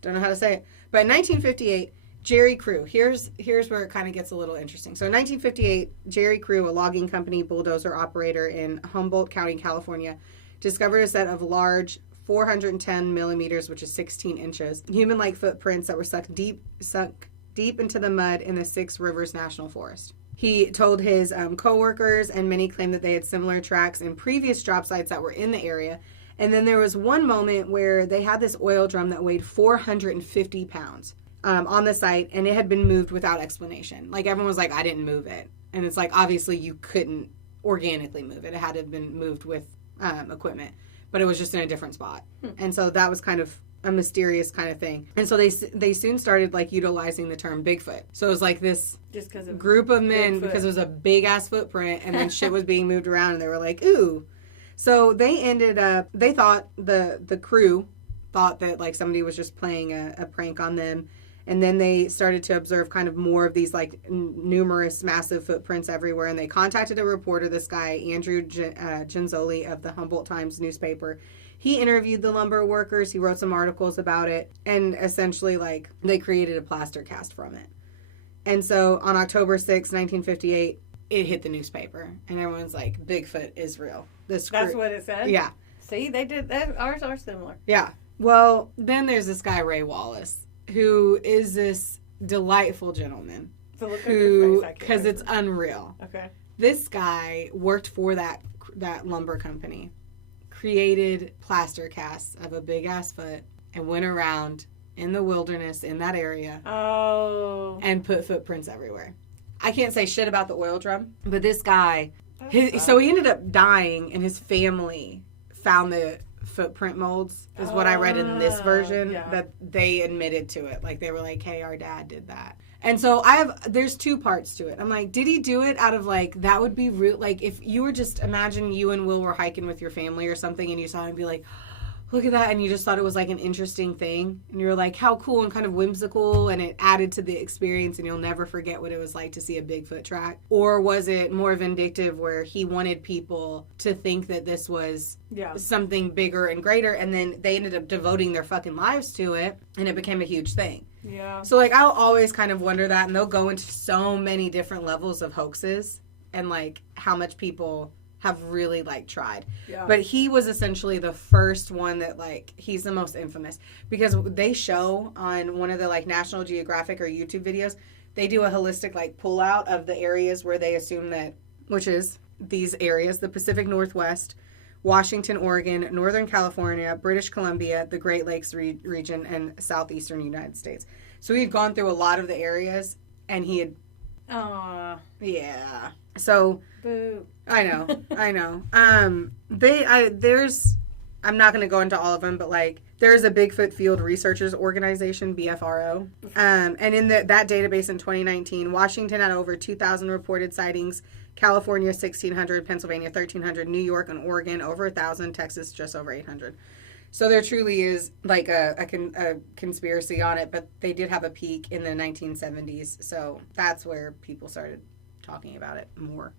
Don't know how to say it. But in 1958, Jerry Crew. Here's where it kind of gets a little interesting. So in 1958, Jerry Crew, a logging company bulldozer operator in Humboldt County, California, discovered a set of large 410 millimeters, which is 16 inches, human-like footprints that were sunk deep into the mud in the Six Rivers National Forest. He told his co-workers, and many claimed that they had similar tracks in previous job sites that were in the area. And then there was one moment where they had this oil drum that weighed 450 pounds on the site, and it had been moved without explanation. Like, everyone was like, I didn't move it. And it's like, obviously, you couldn't organically move it. It had to have been moved with equipment, but it was just in a different spot. And so that was kind of a mysterious kind of thing. And so they soon started, like, utilizing the term Bigfoot. So it was like this just of group of men, because it was a big-ass footprint, and then shit was being moved around, and they were like, ooh. So they thought, the crew thought that, like, somebody was just playing a prank on them. And then they started to observe kind of more of these, like, numerous massive footprints everywhere. And they contacted a reporter, this guy, Andrew Genzoli of the Humboldt Times newspaper. He interviewed the lumber workers. He wrote some articles about it. And essentially, like, they created a plaster cast from it. And so on October 6, 1958, it hit the newspaper. And everyone's like, Bigfoot is real. That's what it said? Yeah. See, they did that. Ours are similar. Yeah. Well, then there's this guy, Ray Wallace, who is this delightful gentleman. So look at your face. Because it's unreal. Okay. This guy worked for that lumber company. created plaster casts of a big ass foot and went around in the wilderness in that area and put footprints everywhere. I can't say shit about the oil drum, but this guy, so he ended up dying, and his family found the footprint molds, is what I read in this version, that they admitted to it. Like, they were like, hey, our dad did that. And so there's two parts to it. I'm like, did he do it out of, like, that would be real? Like, if you were just, imagine you and Will were hiking with your family or something, and you saw him be like, look at that, and you just thought it was like an interesting thing, and you're like, how cool and kind of whimsical, and it added to the experience, and you'll never forget what it was like to see a Bigfoot track? Or was it more vindictive, where he wanted people to think that this was something bigger and greater, and then they ended up devoting their fucking lives to it, and it became a huge thing? Yeah. So, like, I'll always kind of wonder that, and they'll go into so many different levels of hoaxes, and, like, how much people have really, like, tried. Yeah. But he was essentially the first one that, like, he's the most infamous. Because they show on one of the, like, National Geographic or YouTube videos, they do a holistic, like, pull out of the areas where they assume that, which is these areas, the Pacific Northwest, Washington, Oregon, Northern California, British Columbia, the Great Lakes region, and southeastern United States. So he had gone through a lot of the areas, and he had... Yeah. So... Boo. I know. I'm not going to go into all of them, but, like, there's a Bigfoot Field Researchers Organization, BFRO. And in that database in 2019, Washington had over 2,000 reported sightings, California 1,600, Pennsylvania 1,300, New York and Oregon over 1,000, Texas just over 800. So there truly is, like, a conspiracy on it, but they did have a peak in the 1970s, so that's where people started talking about it more.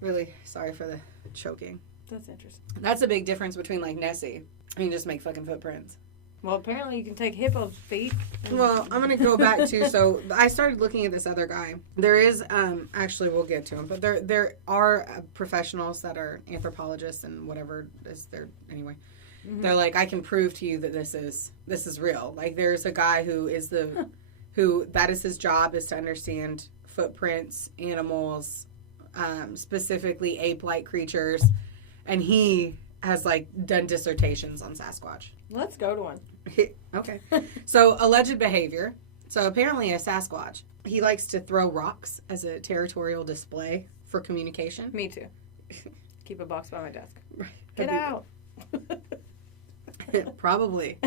Really sorry for the choking. That's interesting. That's a big difference between, like, Nessie. I mean, just make fucking footprints. Well, apparently you can take hippo feet. Well, I'm going to go back to, so I started looking at this other guy. There is, actually we'll get to him, but there are professionals that are anthropologists and whatever is there, anyway. Mm-hmm. They're like, I can prove to you that this is real. Like, there's a guy who is that is his job, is to understand footprints, animals, specifically ape-like creatures, and he has, like, done dissertations on Sasquatch. Let's go to one. Okay. So, alleged behavior. So, apparently a Sasquatch, he likes to throw rocks as a territorial display for communication. Me too. Keep a box by my desk. Get out. Probably.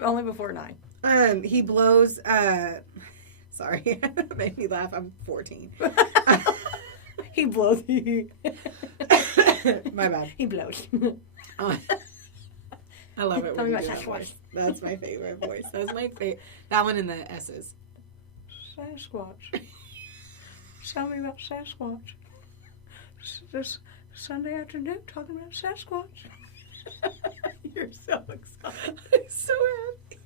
Only before 9. He blows, sorry, that made me laugh. I'm 14. He blows. My bad. He blows. I love it when you do that voice. That's my favorite voice. That's my favorite. That one in the S's. Sasquatch. Tell me about Sasquatch. This Sunday afternoon talking about Sasquatch. You're so excited. I'm so happy.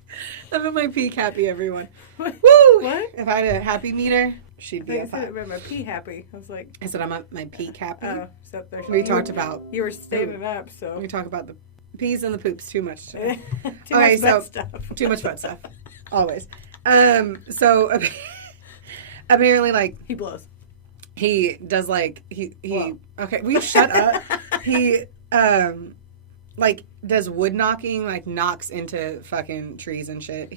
I'm at my peak happy, everyone. Woo! What? If I had a happy meter, she'd be I a said 5. my pee happy. I was like... I said I'm at my peak happy. Oh, so there's... We talked about... You were standing up, so... We talk about the peas and the poops too much. Too much butt stuff. Too much butt stuff. Always. So, apparently, like... He blows. He does, like... He okay, we shut up. He, like, does wood knocking, like, knocks into fucking trees and shit.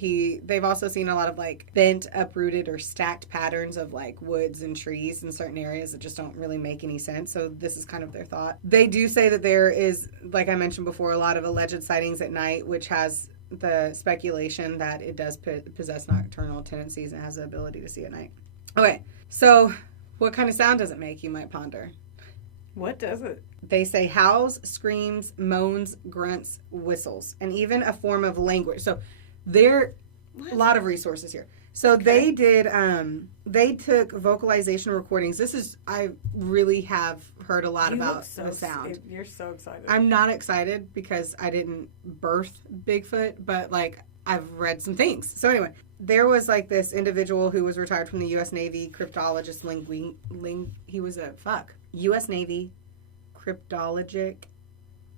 They've also seen a lot of, like, bent, uprooted, or stacked patterns of, like, woods and trees in certain areas that just don't really make any sense. So this is kind of their thought. They do say that there is, like I mentioned before, a lot of alleged sightings at night, which has the speculation that it does possess nocturnal tendencies and has the ability to see at night. Okay, so what kind of sound does it make, you might ponder? What does it? They say howls, screams, moans, grunts, whistles, and even a form of language. So there a lot of resources here. So they did, they took vocalization recordings. I really have heard a lot about the sound. You're so excited. I'm not excited because I didn't birth Bigfoot, but, like, I've read some things. So anyway, there was, like, this individual who was retired from the U.S. Navy, cryptologist, he was a U.S. Navy cryptologic,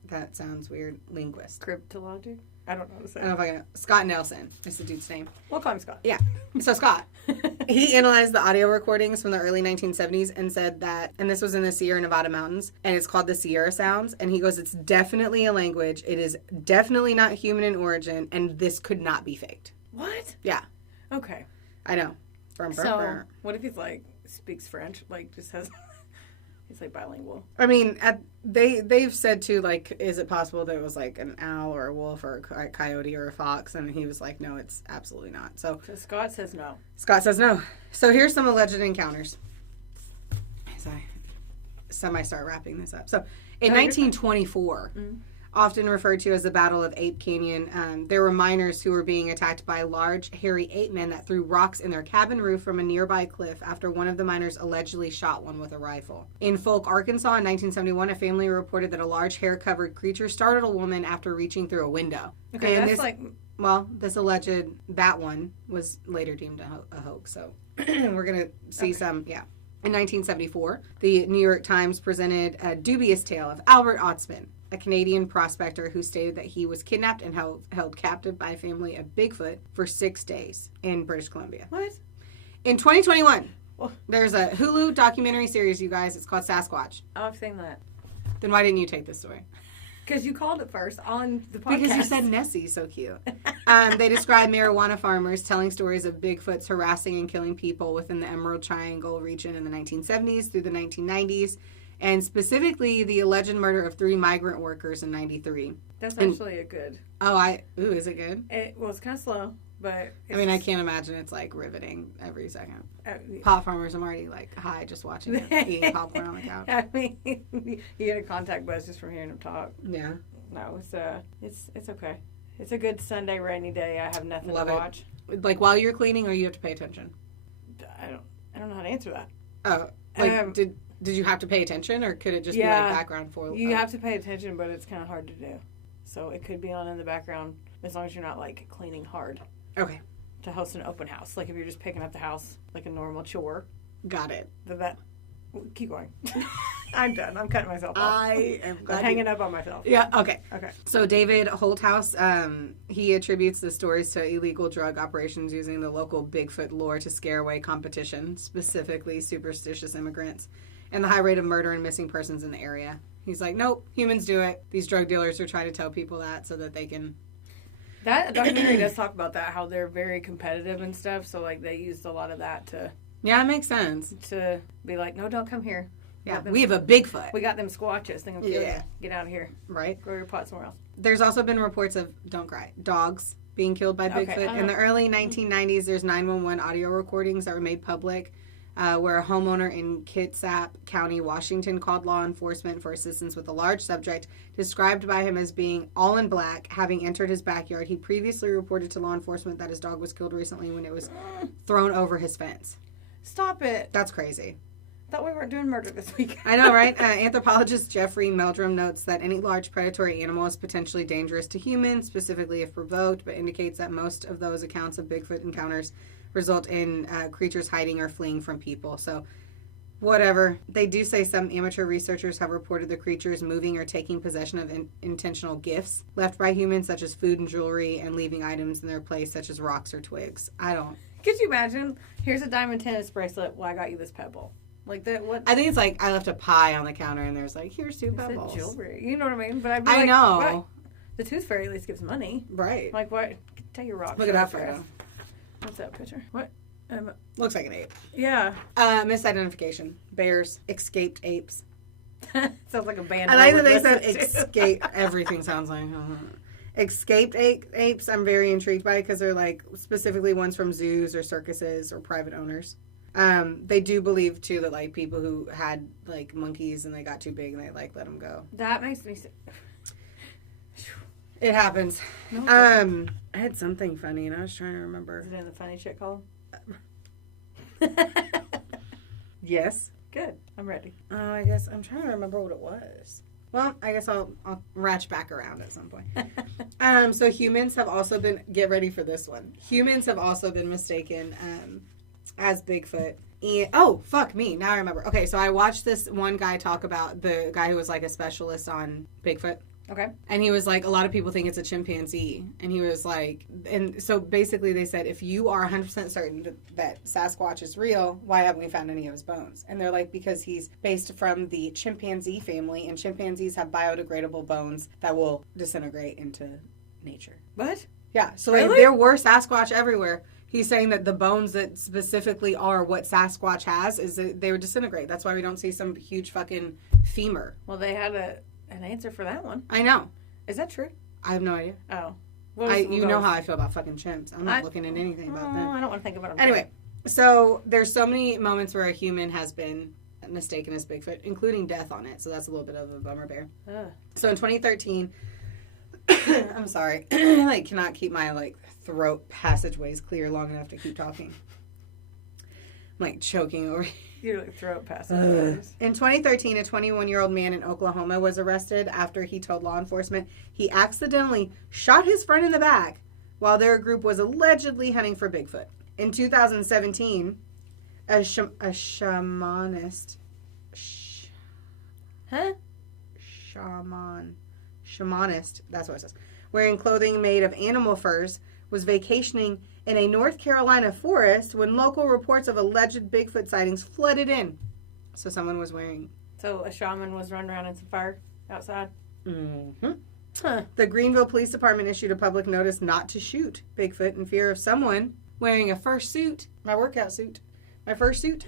that sounds weird, linguist. Cryptologic? I don't know what to say. I don't know if I can. Scott Nelson is the dude's name. We'll call him Scott. Yeah. So Scott, He analyzed the audio recordings from the early 1970s and said that, and this was in the Sierra Nevada mountains, and it's called the Sierra Sounds. And he goes, it's definitely a language. It is definitely not human in origin, and this could not be faked. What? Yeah. Okay. I know. So, what if he's like, speaks French? Like, just has, he's like bilingual. I mean, they've said too, like, is it possible that it was like an owl or a wolf or a coyote or a fox? And he was like, no, it's absolutely not. So Scott says no. Scott says no. So here's some alleged encounters. As I semi-start wrapping this up. So in 1924, often referred to as the Battle of Ape Canyon, there were miners who were being attacked by large, hairy ape men that threw rocks in their cabin roof from a nearby cliff after one of the miners allegedly shot one with a rifle. In Folk, Arkansas in 1971, a family reported that a large hair-covered creature startled a woman after reaching through a window. Okay, and that's this, like... Well, this alleged, that one was later deemed a hoax, so we're going to see some, yeah. In 1974, the New York Times presented a dubious tale of Albert Otsman, a Canadian prospector who stated that he was kidnapped and held captive by a family of Bigfoot for 6 days in British Columbia. What? In 2021, there's a Hulu documentary series, you guys. It's called Sasquatch. Oh, I've seen that. Then why didn't you take this story? Because you called it first on the podcast. Because you said Nessie, so cute. They describe marijuana farmers telling stories of Bigfoots harassing and killing people within the Emerald Triangle region in the 1970s through the 1990s, and specifically the alleged murder of 3 migrant workers in 93. That's actually a good... Ooh, is it good? It's kind of slow, but... I mean, I can't imagine it's, like, riveting every second. Yeah. Pot farmers, I'm already, like, high just watching it, eating popcorn on the couch. I mean, you get a contact buzz just from hearing him talk. Yeah. No, it's okay. It's a good Sunday rainy day. I have nothing Love to it. watch. Like, while you're cleaning, or you have to pay attention? I don't know how to answer that. Oh, like, did you have to pay attention, or could it just be, like, background for... You have to pay attention, but it's kind of hard to do. So it could be on in the background, as long as you're not, like, cleaning hard. Okay. To host an open house. Like, if you're just picking up the house, like a normal chore. Got it. Keep going. I'm done. I'm cutting myself off. I'm hanging up on myself. Yeah, okay. Okay. So David Holthouse, he attributes the stories to illegal drug operations using the local Bigfoot lore to scare away competition, specifically superstitious immigrants, and the high rate of murder and missing persons in the area. He's like, nope, humans do it. These drug dealers are trying to tell people that so that they can... That documentary does talk about that, how they're very competitive and stuff, so, like, they used a lot of that to... Yeah, it makes sense. To be like, no, don't come here. Yeah, we have a Bigfoot. We got them squatches. They're going to kill you. Get out of here. Right. Grow your pot somewhere else. There's also been reports of, don't cry, dogs being killed by Bigfoot. In the early 1990s, there's 911 audio recordings that were made public where a homeowner in Kitsap County, Washington, called law enforcement for assistance with a large subject described by him as being all in black, having entered his backyard. He previously reported to law enforcement that his dog was killed recently when it was thrown over his fence. Stop it. That's crazy. Thought we weren't doing murder this week. I know, right? Anthropologist Jeffrey Meldrum notes that any large predatory animal is potentially dangerous to humans, specifically if provoked, but indicates that most of those accounts of Bigfoot encounters result in creatures hiding or fleeing from people. So, whatever. They do say some amateur researchers have reported the creatures moving or taking possession of intentional gifts left by humans, such as food and jewelry, and leaving items in their place, such as rocks or twigs. I don't... Could you imagine? Here's a diamond tennis bracelet. Well, I got you this pebble. Like that. What? I think it's like I left a pie on the counter and there's like, here's 2 pebbles. Jewelry. You know what I mean? But I'd be I like, know. What? The tooth fairy at least gives money. Right. Like what? Take your rock. Look at that photo. What's that picture? What? Looks like an ape. Yeah. Misidentification. Bears. Escaped apes. Sounds like a band. I like that they said escape. Everything sounds like... Escaped apes, I'm very intrigued by because they're like specifically ones from zoos or circuses or private owners. They do believe too that like people who had like monkeys and they got too big and they like let them go. That makes me sick. It happens. No, I had something funny and I was trying to remember. Is it in the funny shit column? Yes. Good. I'm ready. Oh, I guess I'm trying to remember what it was. Well, I guess I'll ratchet back around at some point. So humans have also been, get ready for this one. Humans have also been mistaken as Bigfoot. And, oh, fuck me. Now I remember. Okay, so I watched this one guy talk about the guy who was like a specialist on Bigfoot. Okay. And he was like, a lot of people think it's a chimpanzee. And he was like, and so basically they said, if you are 100% certain that Sasquatch is real, why haven't we found any of his bones? And they're like, because he's based from the chimpanzee family, and chimpanzees have biodegradable bones that will disintegrate into nature. What? Yeah, so Really? like, there were Sasquatch everywhere. He's saying that the bones that specifically are what Sasquatch has is that they would disintegrate. That's why we don't see some huge fucking femur. Well, they had an answer for that one. I know. Is that true? I have no idea. Oh. You know how I feel about fucking chimps. I'm not looking at anything about them. I don't want to think about them. Anyway, so there's so many moments where a human has been mistaken as Bigfoot, including death on it. So that's a little bit of a bummer bear. So in 2013, I'm sorry, I like cannot keep my like throat passageways clear long enough to keep talking. I'm like choking over. Your throat passageways. In 2013, a 21-year-old man in Oklahoma was arrested after he told law enforcement he accidentally shot his friend in the back while their group was allegedly hunting for Bigfoot. In 2017, a shamanist. Shamanist, that's what it says, wearing clothing made of animal furs, was vacationing in a North Carolina forest when local reports of alleged Bigfoot sightings flooded in. So someone was wearing... So a shaman was running around in some fire outside? Mm-hmm. Huh. The Greenville Police Department issued a public notice not to shoot Bigfoot in fear of someone wearing a fursuit, my workout suit,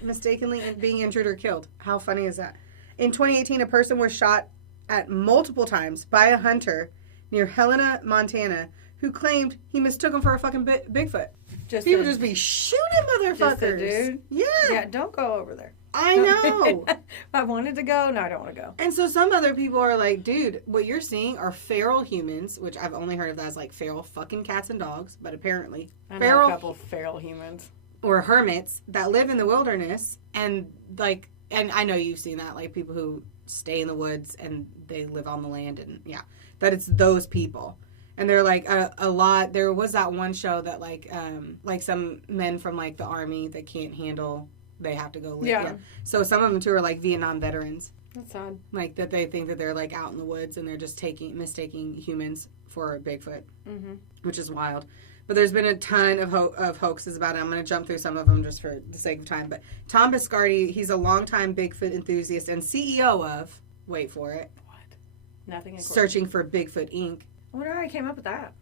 mistakenly being injured or killed. How funny is that? In 2018, a person was shot at multiple times by a hunter near Helena, Montana, who claimed he mistook him for a fucking Bigfoot. People just be shooting motherfuckers. Just a dude? Yeah. Yeah, don't go over there. I know. I wanted to go. No, I don't want to go. And so some other people are like, dude, what you're seeing are feral humans, which I've only heard of that as like feral fucking cats and dogs, but apparently I know feral a couple feral humans. Or hermits that live in the wilderness and like, and I know you've seen that, like people who stay in the woods and they live on the land and yeah, that it's those people. And they're like a lot. There was that one show that like some men from like the army that can't handle, they have to go live. Yeah. So some of them too are like Vietnam veterans. That's odd. Like that they think that they're like out in the woods and they're just mistaking humans for Bigfoot, which is wild. But there's been a ton of hoaxes about it. I'm going to jump through some of them just for the sake of time. But Tom Biscardi, he's a longtime Bigfoot enthusiast and CEO of, wait for it, What? Nothing. Searching for Bigfoot Inc. I wonder how I came up with that.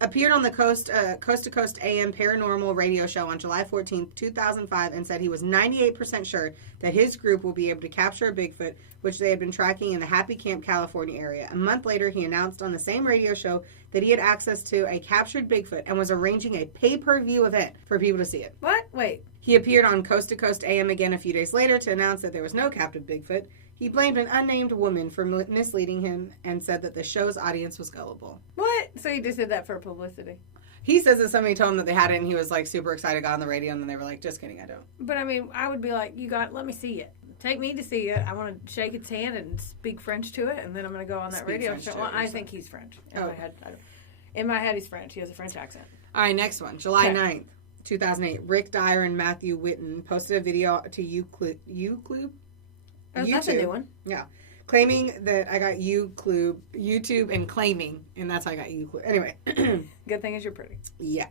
Appeared on the Coast to Coast AM paranormal radio show on July 14th, 2005, and said he was 98% sure that his group will be able to capture a Bigfoot, which they had been tracking in the Happy Camp, California area. A month later, he announced on the same radio show that he had access to a captured Bigfoot and was arranging a pay-per-view event for people to see it. What? Wait. He appeared on Coast to Coast AM again a few days later to announce that there was no captive Bigfoot. He blamed an unnamed woman for misleading him and said that the show's audience was gullible. What? So he just did that for publicity. He says that somebody told him that they had it and he was like super excited, got on the radio, and then they were like, just kidding, I don't. But I mean, I would be like, let me see it. Take me to see it. I want to shake its hand and speak French to it, and then I'm going to go on that radio French show. to it I or think he's French. In my head, he's French. He has a French accent. All right, next one. July 9th, 2008. Rick Dyer and Matthew Whitten posted a video to YouTube. That's a new one. Yeah. Claiming that I got YouTube and claiming, and that's how I got YouTube. Anyway. Good thing is you're pretty. Yeah.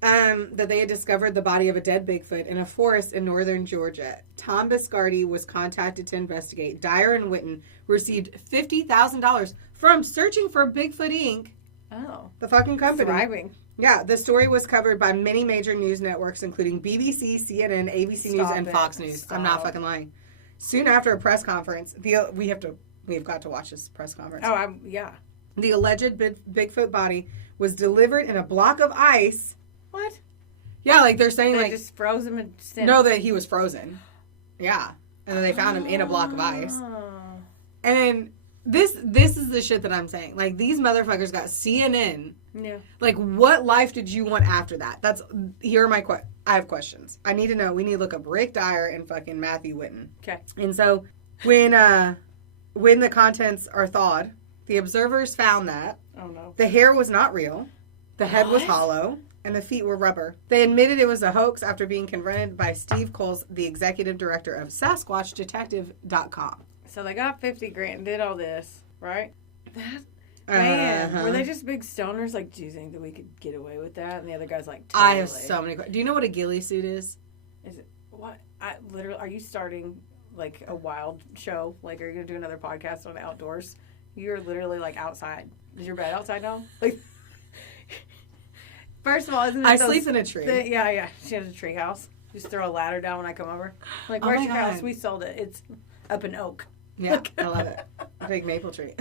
That they had discovered the body of a dead Bigfoot in a forest in northern Georgia. Tom Biscardi was contacted to investigate. Dyer and Whitten received $50,000 from Searching for Bigfoot Inc. Oh. The fucking company. Thriving. Yeah, the story was covered by many major news networks, including BBC, CNN, ABC News, and Fox News. I'm not fucking lying. Soon after a press conference, we've got to watch this press conference. Yeah. The alleged Bigfoot body was delivered in a block of ice. What? Yeah, like they're saying, They like just froze him and sent no, that he was frozen. Yeah, and then they found him in a block of ice. And then this is the shit that I'm saying. Like these motherfuckers got CNN. Yeah. Like, what life did you want after that? Here are my I have questions. I need to know. We need to look up Rick Dyer and fucking Matthew Whitten. Okay. And so when the contents are thawed, the observers found that the hair was not real, the head was hollow, and the feet were rubber. They admitted it was a hoax after being confronted by Steve Coles, the executive director of SasquatchDetective.com. So they got $50,000, did all this, right? Man, were they just big stoners? Like, do you think that we could get away with that? And the other guy's like, I have so many questions. Do you know what a ghillie suit is? Is it what? I literally, are you starting like a wild show? Like, are you gonna do another podcast on the outdoors? You're literally like outside. Is your bed outside now? Like, first of all, isn't it I sleep in a tree. Yeah. She has a tree house. Just throw a ladder down when I come over. Like, where's your house? We sold it. It's up in oak. Yeah, I love it. A big maple tree.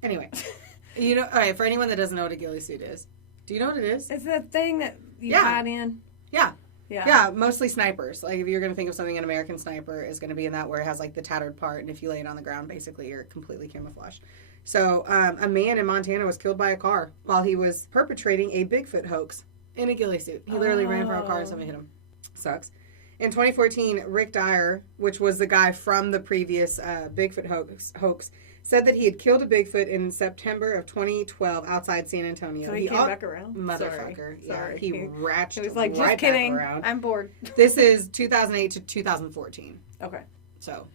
Anyway, all right, for anyone that doesn't know what a ghillie suit is, do you know what it is? It's that thing that you hide in. Yeah, mostly snipers. Like, if you're going to think of something, an American sniper is going to be in that, where it has, like, the tattered part, and if you lay it on the ground, basically, you're completely camouflaged. So, a man in Montana was killed by a car while he was perpetrating a Bigfoot hoax in a ghillie suit. He literally ran from a car and somebody hit him. Sucks. In 2014, Rick Dyer, which was the guy from the previous Bigfoot hoax, said that he had killed a Bigfoot in September of 2012 outside San Antonio. So he came back around? Motherfucker. Sorry. He ratcheted was like, right just kidding. back around. I'm bored. This is 2008 to 2014. Okay. So,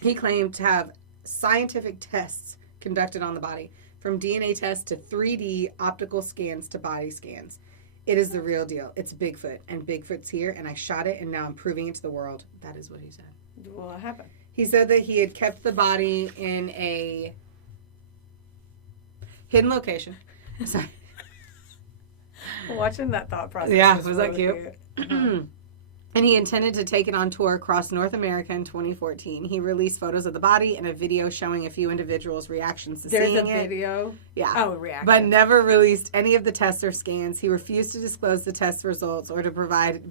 he claimed to have scientific tests conducted on the body, from DNA tests to 3D optical scans to body scans. It is the real deal. It's Bigfoot, and Bigfoot's here, and I shot it, and now I'm proving it to the world. That is what he said. What happened? He said that he had kept the body in a hidden location. Sorry. Watching that thought process. Yeah, was that cute? And he intended to take it on tour across North America in 2014. He released photos of the body and a video showing a few individuals' reactions to seeing it. There's a video? Yeah. Oh, reaction. But never released any of the tests or scans. He refused to disclose the test results or to provide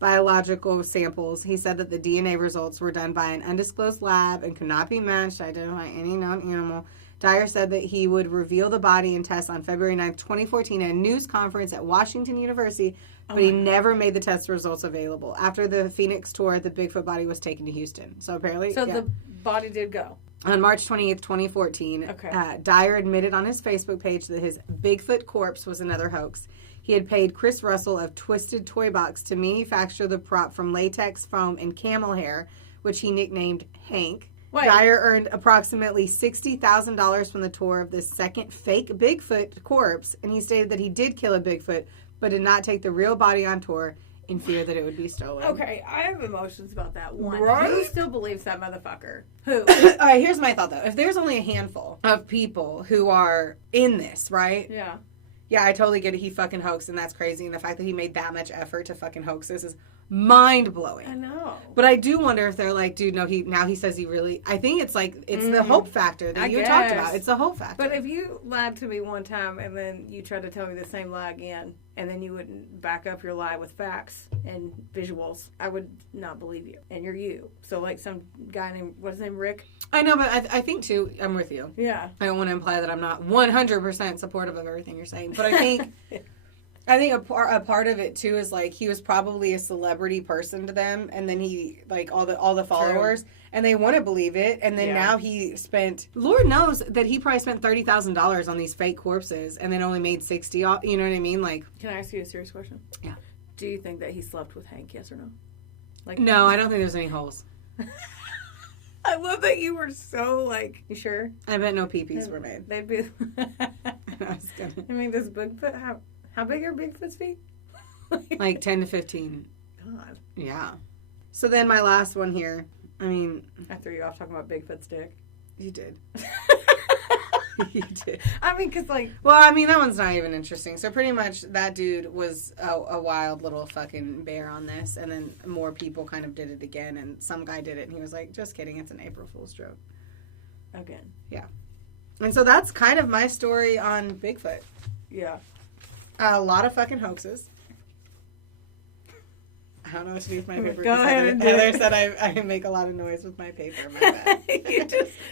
biological samples. He said that the DNA results were done by an undisclosed lab and could not be matched to identify any known animal. Dyer said that he would reveal the body and tests on February 9th, 2014 at a news conference at Washington University, but he never made the test results available. After the Phoenix tour, the Bigfoot body was taken to Houston. So apparently... So the body did go. On March 28th, 2014, Dyer admitted on his Facebook page that his Bigfoot corpse was another hoax. He had paid Chris Russell of Twisted Toy Box to manufacture the prop from latex foam and camel hair, which he nicknamed Hank. Wait. Dyer earned approximately $60,000 from the tour of this second fake Bigfoot corpse, and he stated that he did kill a Bigfoot, but did not take the real body on tour in fear that it would be stolen. Okay, I have emotions about that one. Right? Who still believes that motherfucker? Who? All right, here's my thought, though. If there's only a handful of people who are in this, right? Yeah. Yeah, I totally get it. He fucking hoaxed, and that's crazy. And the fact that he made that much effort to fucking hoax this is mind-blowing. I know. But I do wonder if they're like, dude, no, he says he really... I think it's like, it's the hope factor that you talked about. It's the hope factor. But if you lied to me one time and then you tried to tell me the same lie again, and then you wouldn't back up your lie with facts and visuals, I would not believe you. And you're you. So like some guy named, what's his name, Rick? I know, but I think, too, I'm with you. Yeah. I don't want to imply that I'm not 100% supportive of everything you're saying. But I think... I think a part of it too is like he was probably a celebrity person to them, and then he like all the followers, and they want to believe it, and then now he spent. Lord knows that he probably spent $30,000 on these fake corpses, and then only made $60. You know what I mean? Like, can I ask you a serious question? Yeah. Do you think that he slept with Hank? Yes or no? Like, no, I don't think there's any holes. I love that you were so like. You sure? I bet no peepees were made. They'd be. I mean, does Bigfoot have? How big are Bigfoot's feet? Like 10 to 15. God. Yeah. So then my last one here. I mean... I threw you off talking about Bigfoot's dick. You did. You did. I mean, because like... Well, I mean, that one's not even interesting. So pretty much that dude was a wild little fucking bear on this. And then more people kind of did it again. And some guy did it. And he was like, just kidding. It's an April Fool's joke. Again. Yeah. And so that's kind of my story on Bigfoot. Yeah. A lot of fucking hoaxes. I don't know what to do with my paper. Go ahead and do Heather it. said I make a lot of noise with my paper. My bad.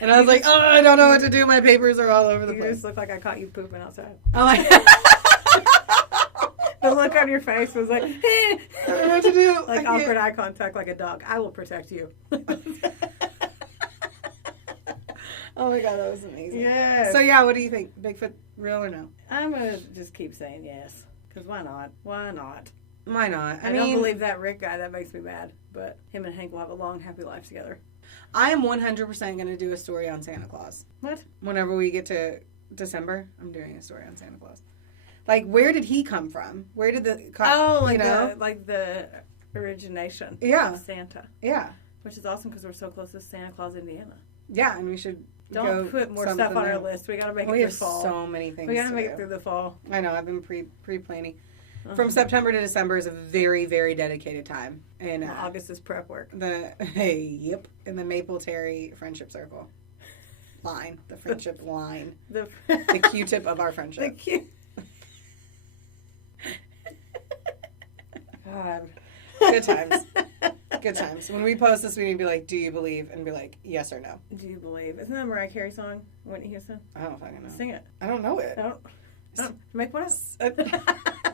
And I was you like, I don't know what to do. My papers are all over the You place. just look like I caught you pooping outside. Oh my The look on your face was like, I don't know what to do. like awkward eye contact like a dog. I will protect you. Oh my god, that was amazing. Yes. So yeah, what do you think? Bigfoot, real or no? I'm going to just keep saying yes. Because why not? Why not? Why not? I don't believe that Rick guy. That makes me mad. But him and Hank will have a long, happy life together. I am 100% going to do a story on Santa Claus. What? Whenever we get to December, I'm doing a story on Santa Claus. Like, where did he come from? Where did the... the origination Yeah. of Santa. Yeah. Which is awesome because we're so close to Santa Claus, Indiana. Yeah, and we should Don't put more stuff on our list. We got to make it through fall. We have so many things We got to make do. it through the fall. I know, I've been pre-planning. From September to December is a very, very dedicated time. And August is prep work. in the Maple Terry Friendship Circle line, the friendship line, the Q-tip of our friendship. God, good times. Good times. When we post this, we need to be like, "Do you believe?" and be like, "Yes or no." Do you believe? Isn't that a Mariah Carey song? Whitney Houston. I don't fucking know. Sing it. I don't know it. Make one up.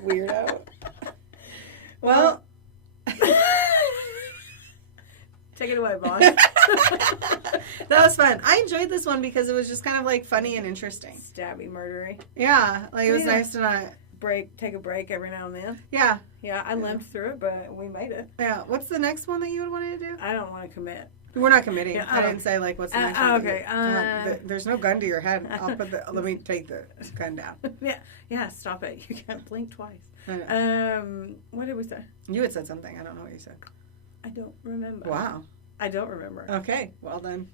Weirdo. Well. Take it away, boss. That was fun. I enjoyed this one because it was just kind of like funny and interesting. Stabby, murdery. Yeah, like it was nice to not take a break every now and then. Yeah. Yeah, I limped through it, but we made it. Yeah. What's the next one that you would want to do? I don't want to commit. We're not committing. Yeah, I didn't say like what's the next one. Okay. There's no gun to your head. Let me take the gun down. Yeah. Stop it. You can't blink twice. I What did we say? You had said something. I don't know what you said. I don't remember. Wow. I don't remember. Okay. Well then,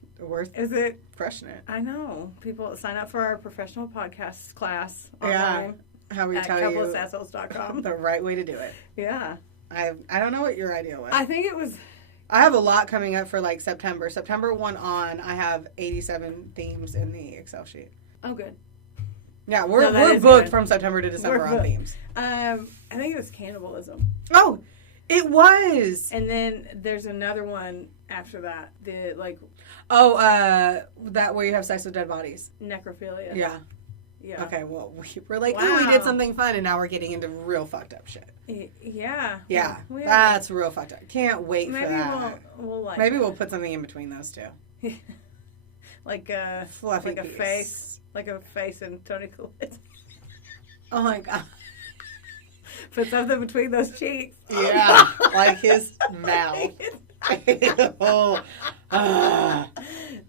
Is it crushing it? I know. People sign up for our professional podcast class online. Yeah. How we at tell you couplesassholes.com. the right way to do it. Yeah. I don't know what your idea was. I think it was. I have a lot coming up for like September. September 1 on, I have 87 themes in the Excel sheet. Oh, good. Yeah, we're booked good. From September to December on themes. I think it was cannibalism. Oh, it was. And then there's another one after that. That where you have sex with dead bodies. Necrophilia. Yeah. Yeah. Okay, well, we're like, oh, we did something fun, and now we're getting into real fucked up shit. Yeah. Yeah, that's real fucked up. Can't wait for that. Maybe we'll put something in between those two. like a fluffy like a face. Like a face in Tony Collette. Oh my god. Put something between those cheeks. Yeah, like his mouth.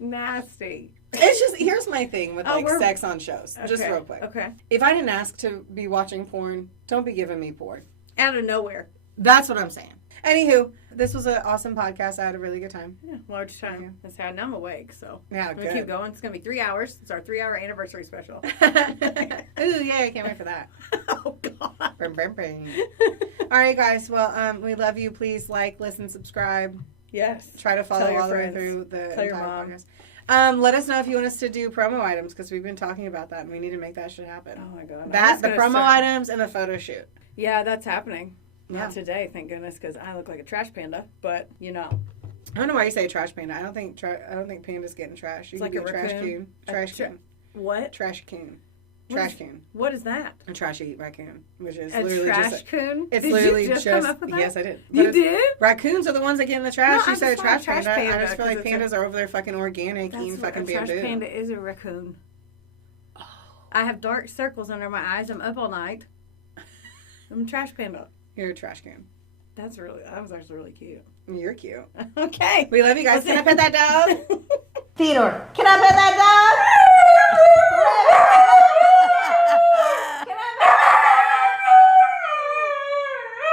Nasty. It's just, here's my thing with sex on shows. Okay. Just real quick. Okay. If I didn't ask to be watching porn, don't be giving me porn. Out of nowhere. That's what I'm saying. Anywho, this was an awesome podcast. I had a really good time. Yeah, large time. That's how now I'm awake, so yeah, I'm gonna keep going. It's gonna be 3 hours. It's our 3-hour anniversary special. Ooh, yeah, I can't wait for that. Oh god. Bring. All right, guys. Well, we love you. Please like, listen, subscribe. Yes. Try to follow all the way through the Tell your entire mom. podcast. Let us know if you want us to do promo items because we've been talking about that and we need to make that shit happen. Oh my god. The promo items and the photo shoot. Yeah, that's happening. Yeah. Not today, thank goodness, because I look like a trash panda. But I don't know why you say trash panda. I don't think pandas get in trash. You it's can like be a raccoon. Trash coon. What? Trash coon. What is that? A trashy raccoon, which is a literally trash just coon. It's did literally you just come up with that? Yes, I did. You did? Raccoons are the ones that get in the trash. No, You said trash panda. panda. I just feel like pandas are over there fucking organic, eating fucking bamboo. A trash panda is a raccoon. Oh. I have dark circles under my eyes. I'm up all night. I'm a trash panda. You're a trash can. That was actually really cute. You're cute. Okay. We love you guys. Can I pet that dog? Theodore, can I pet that dog?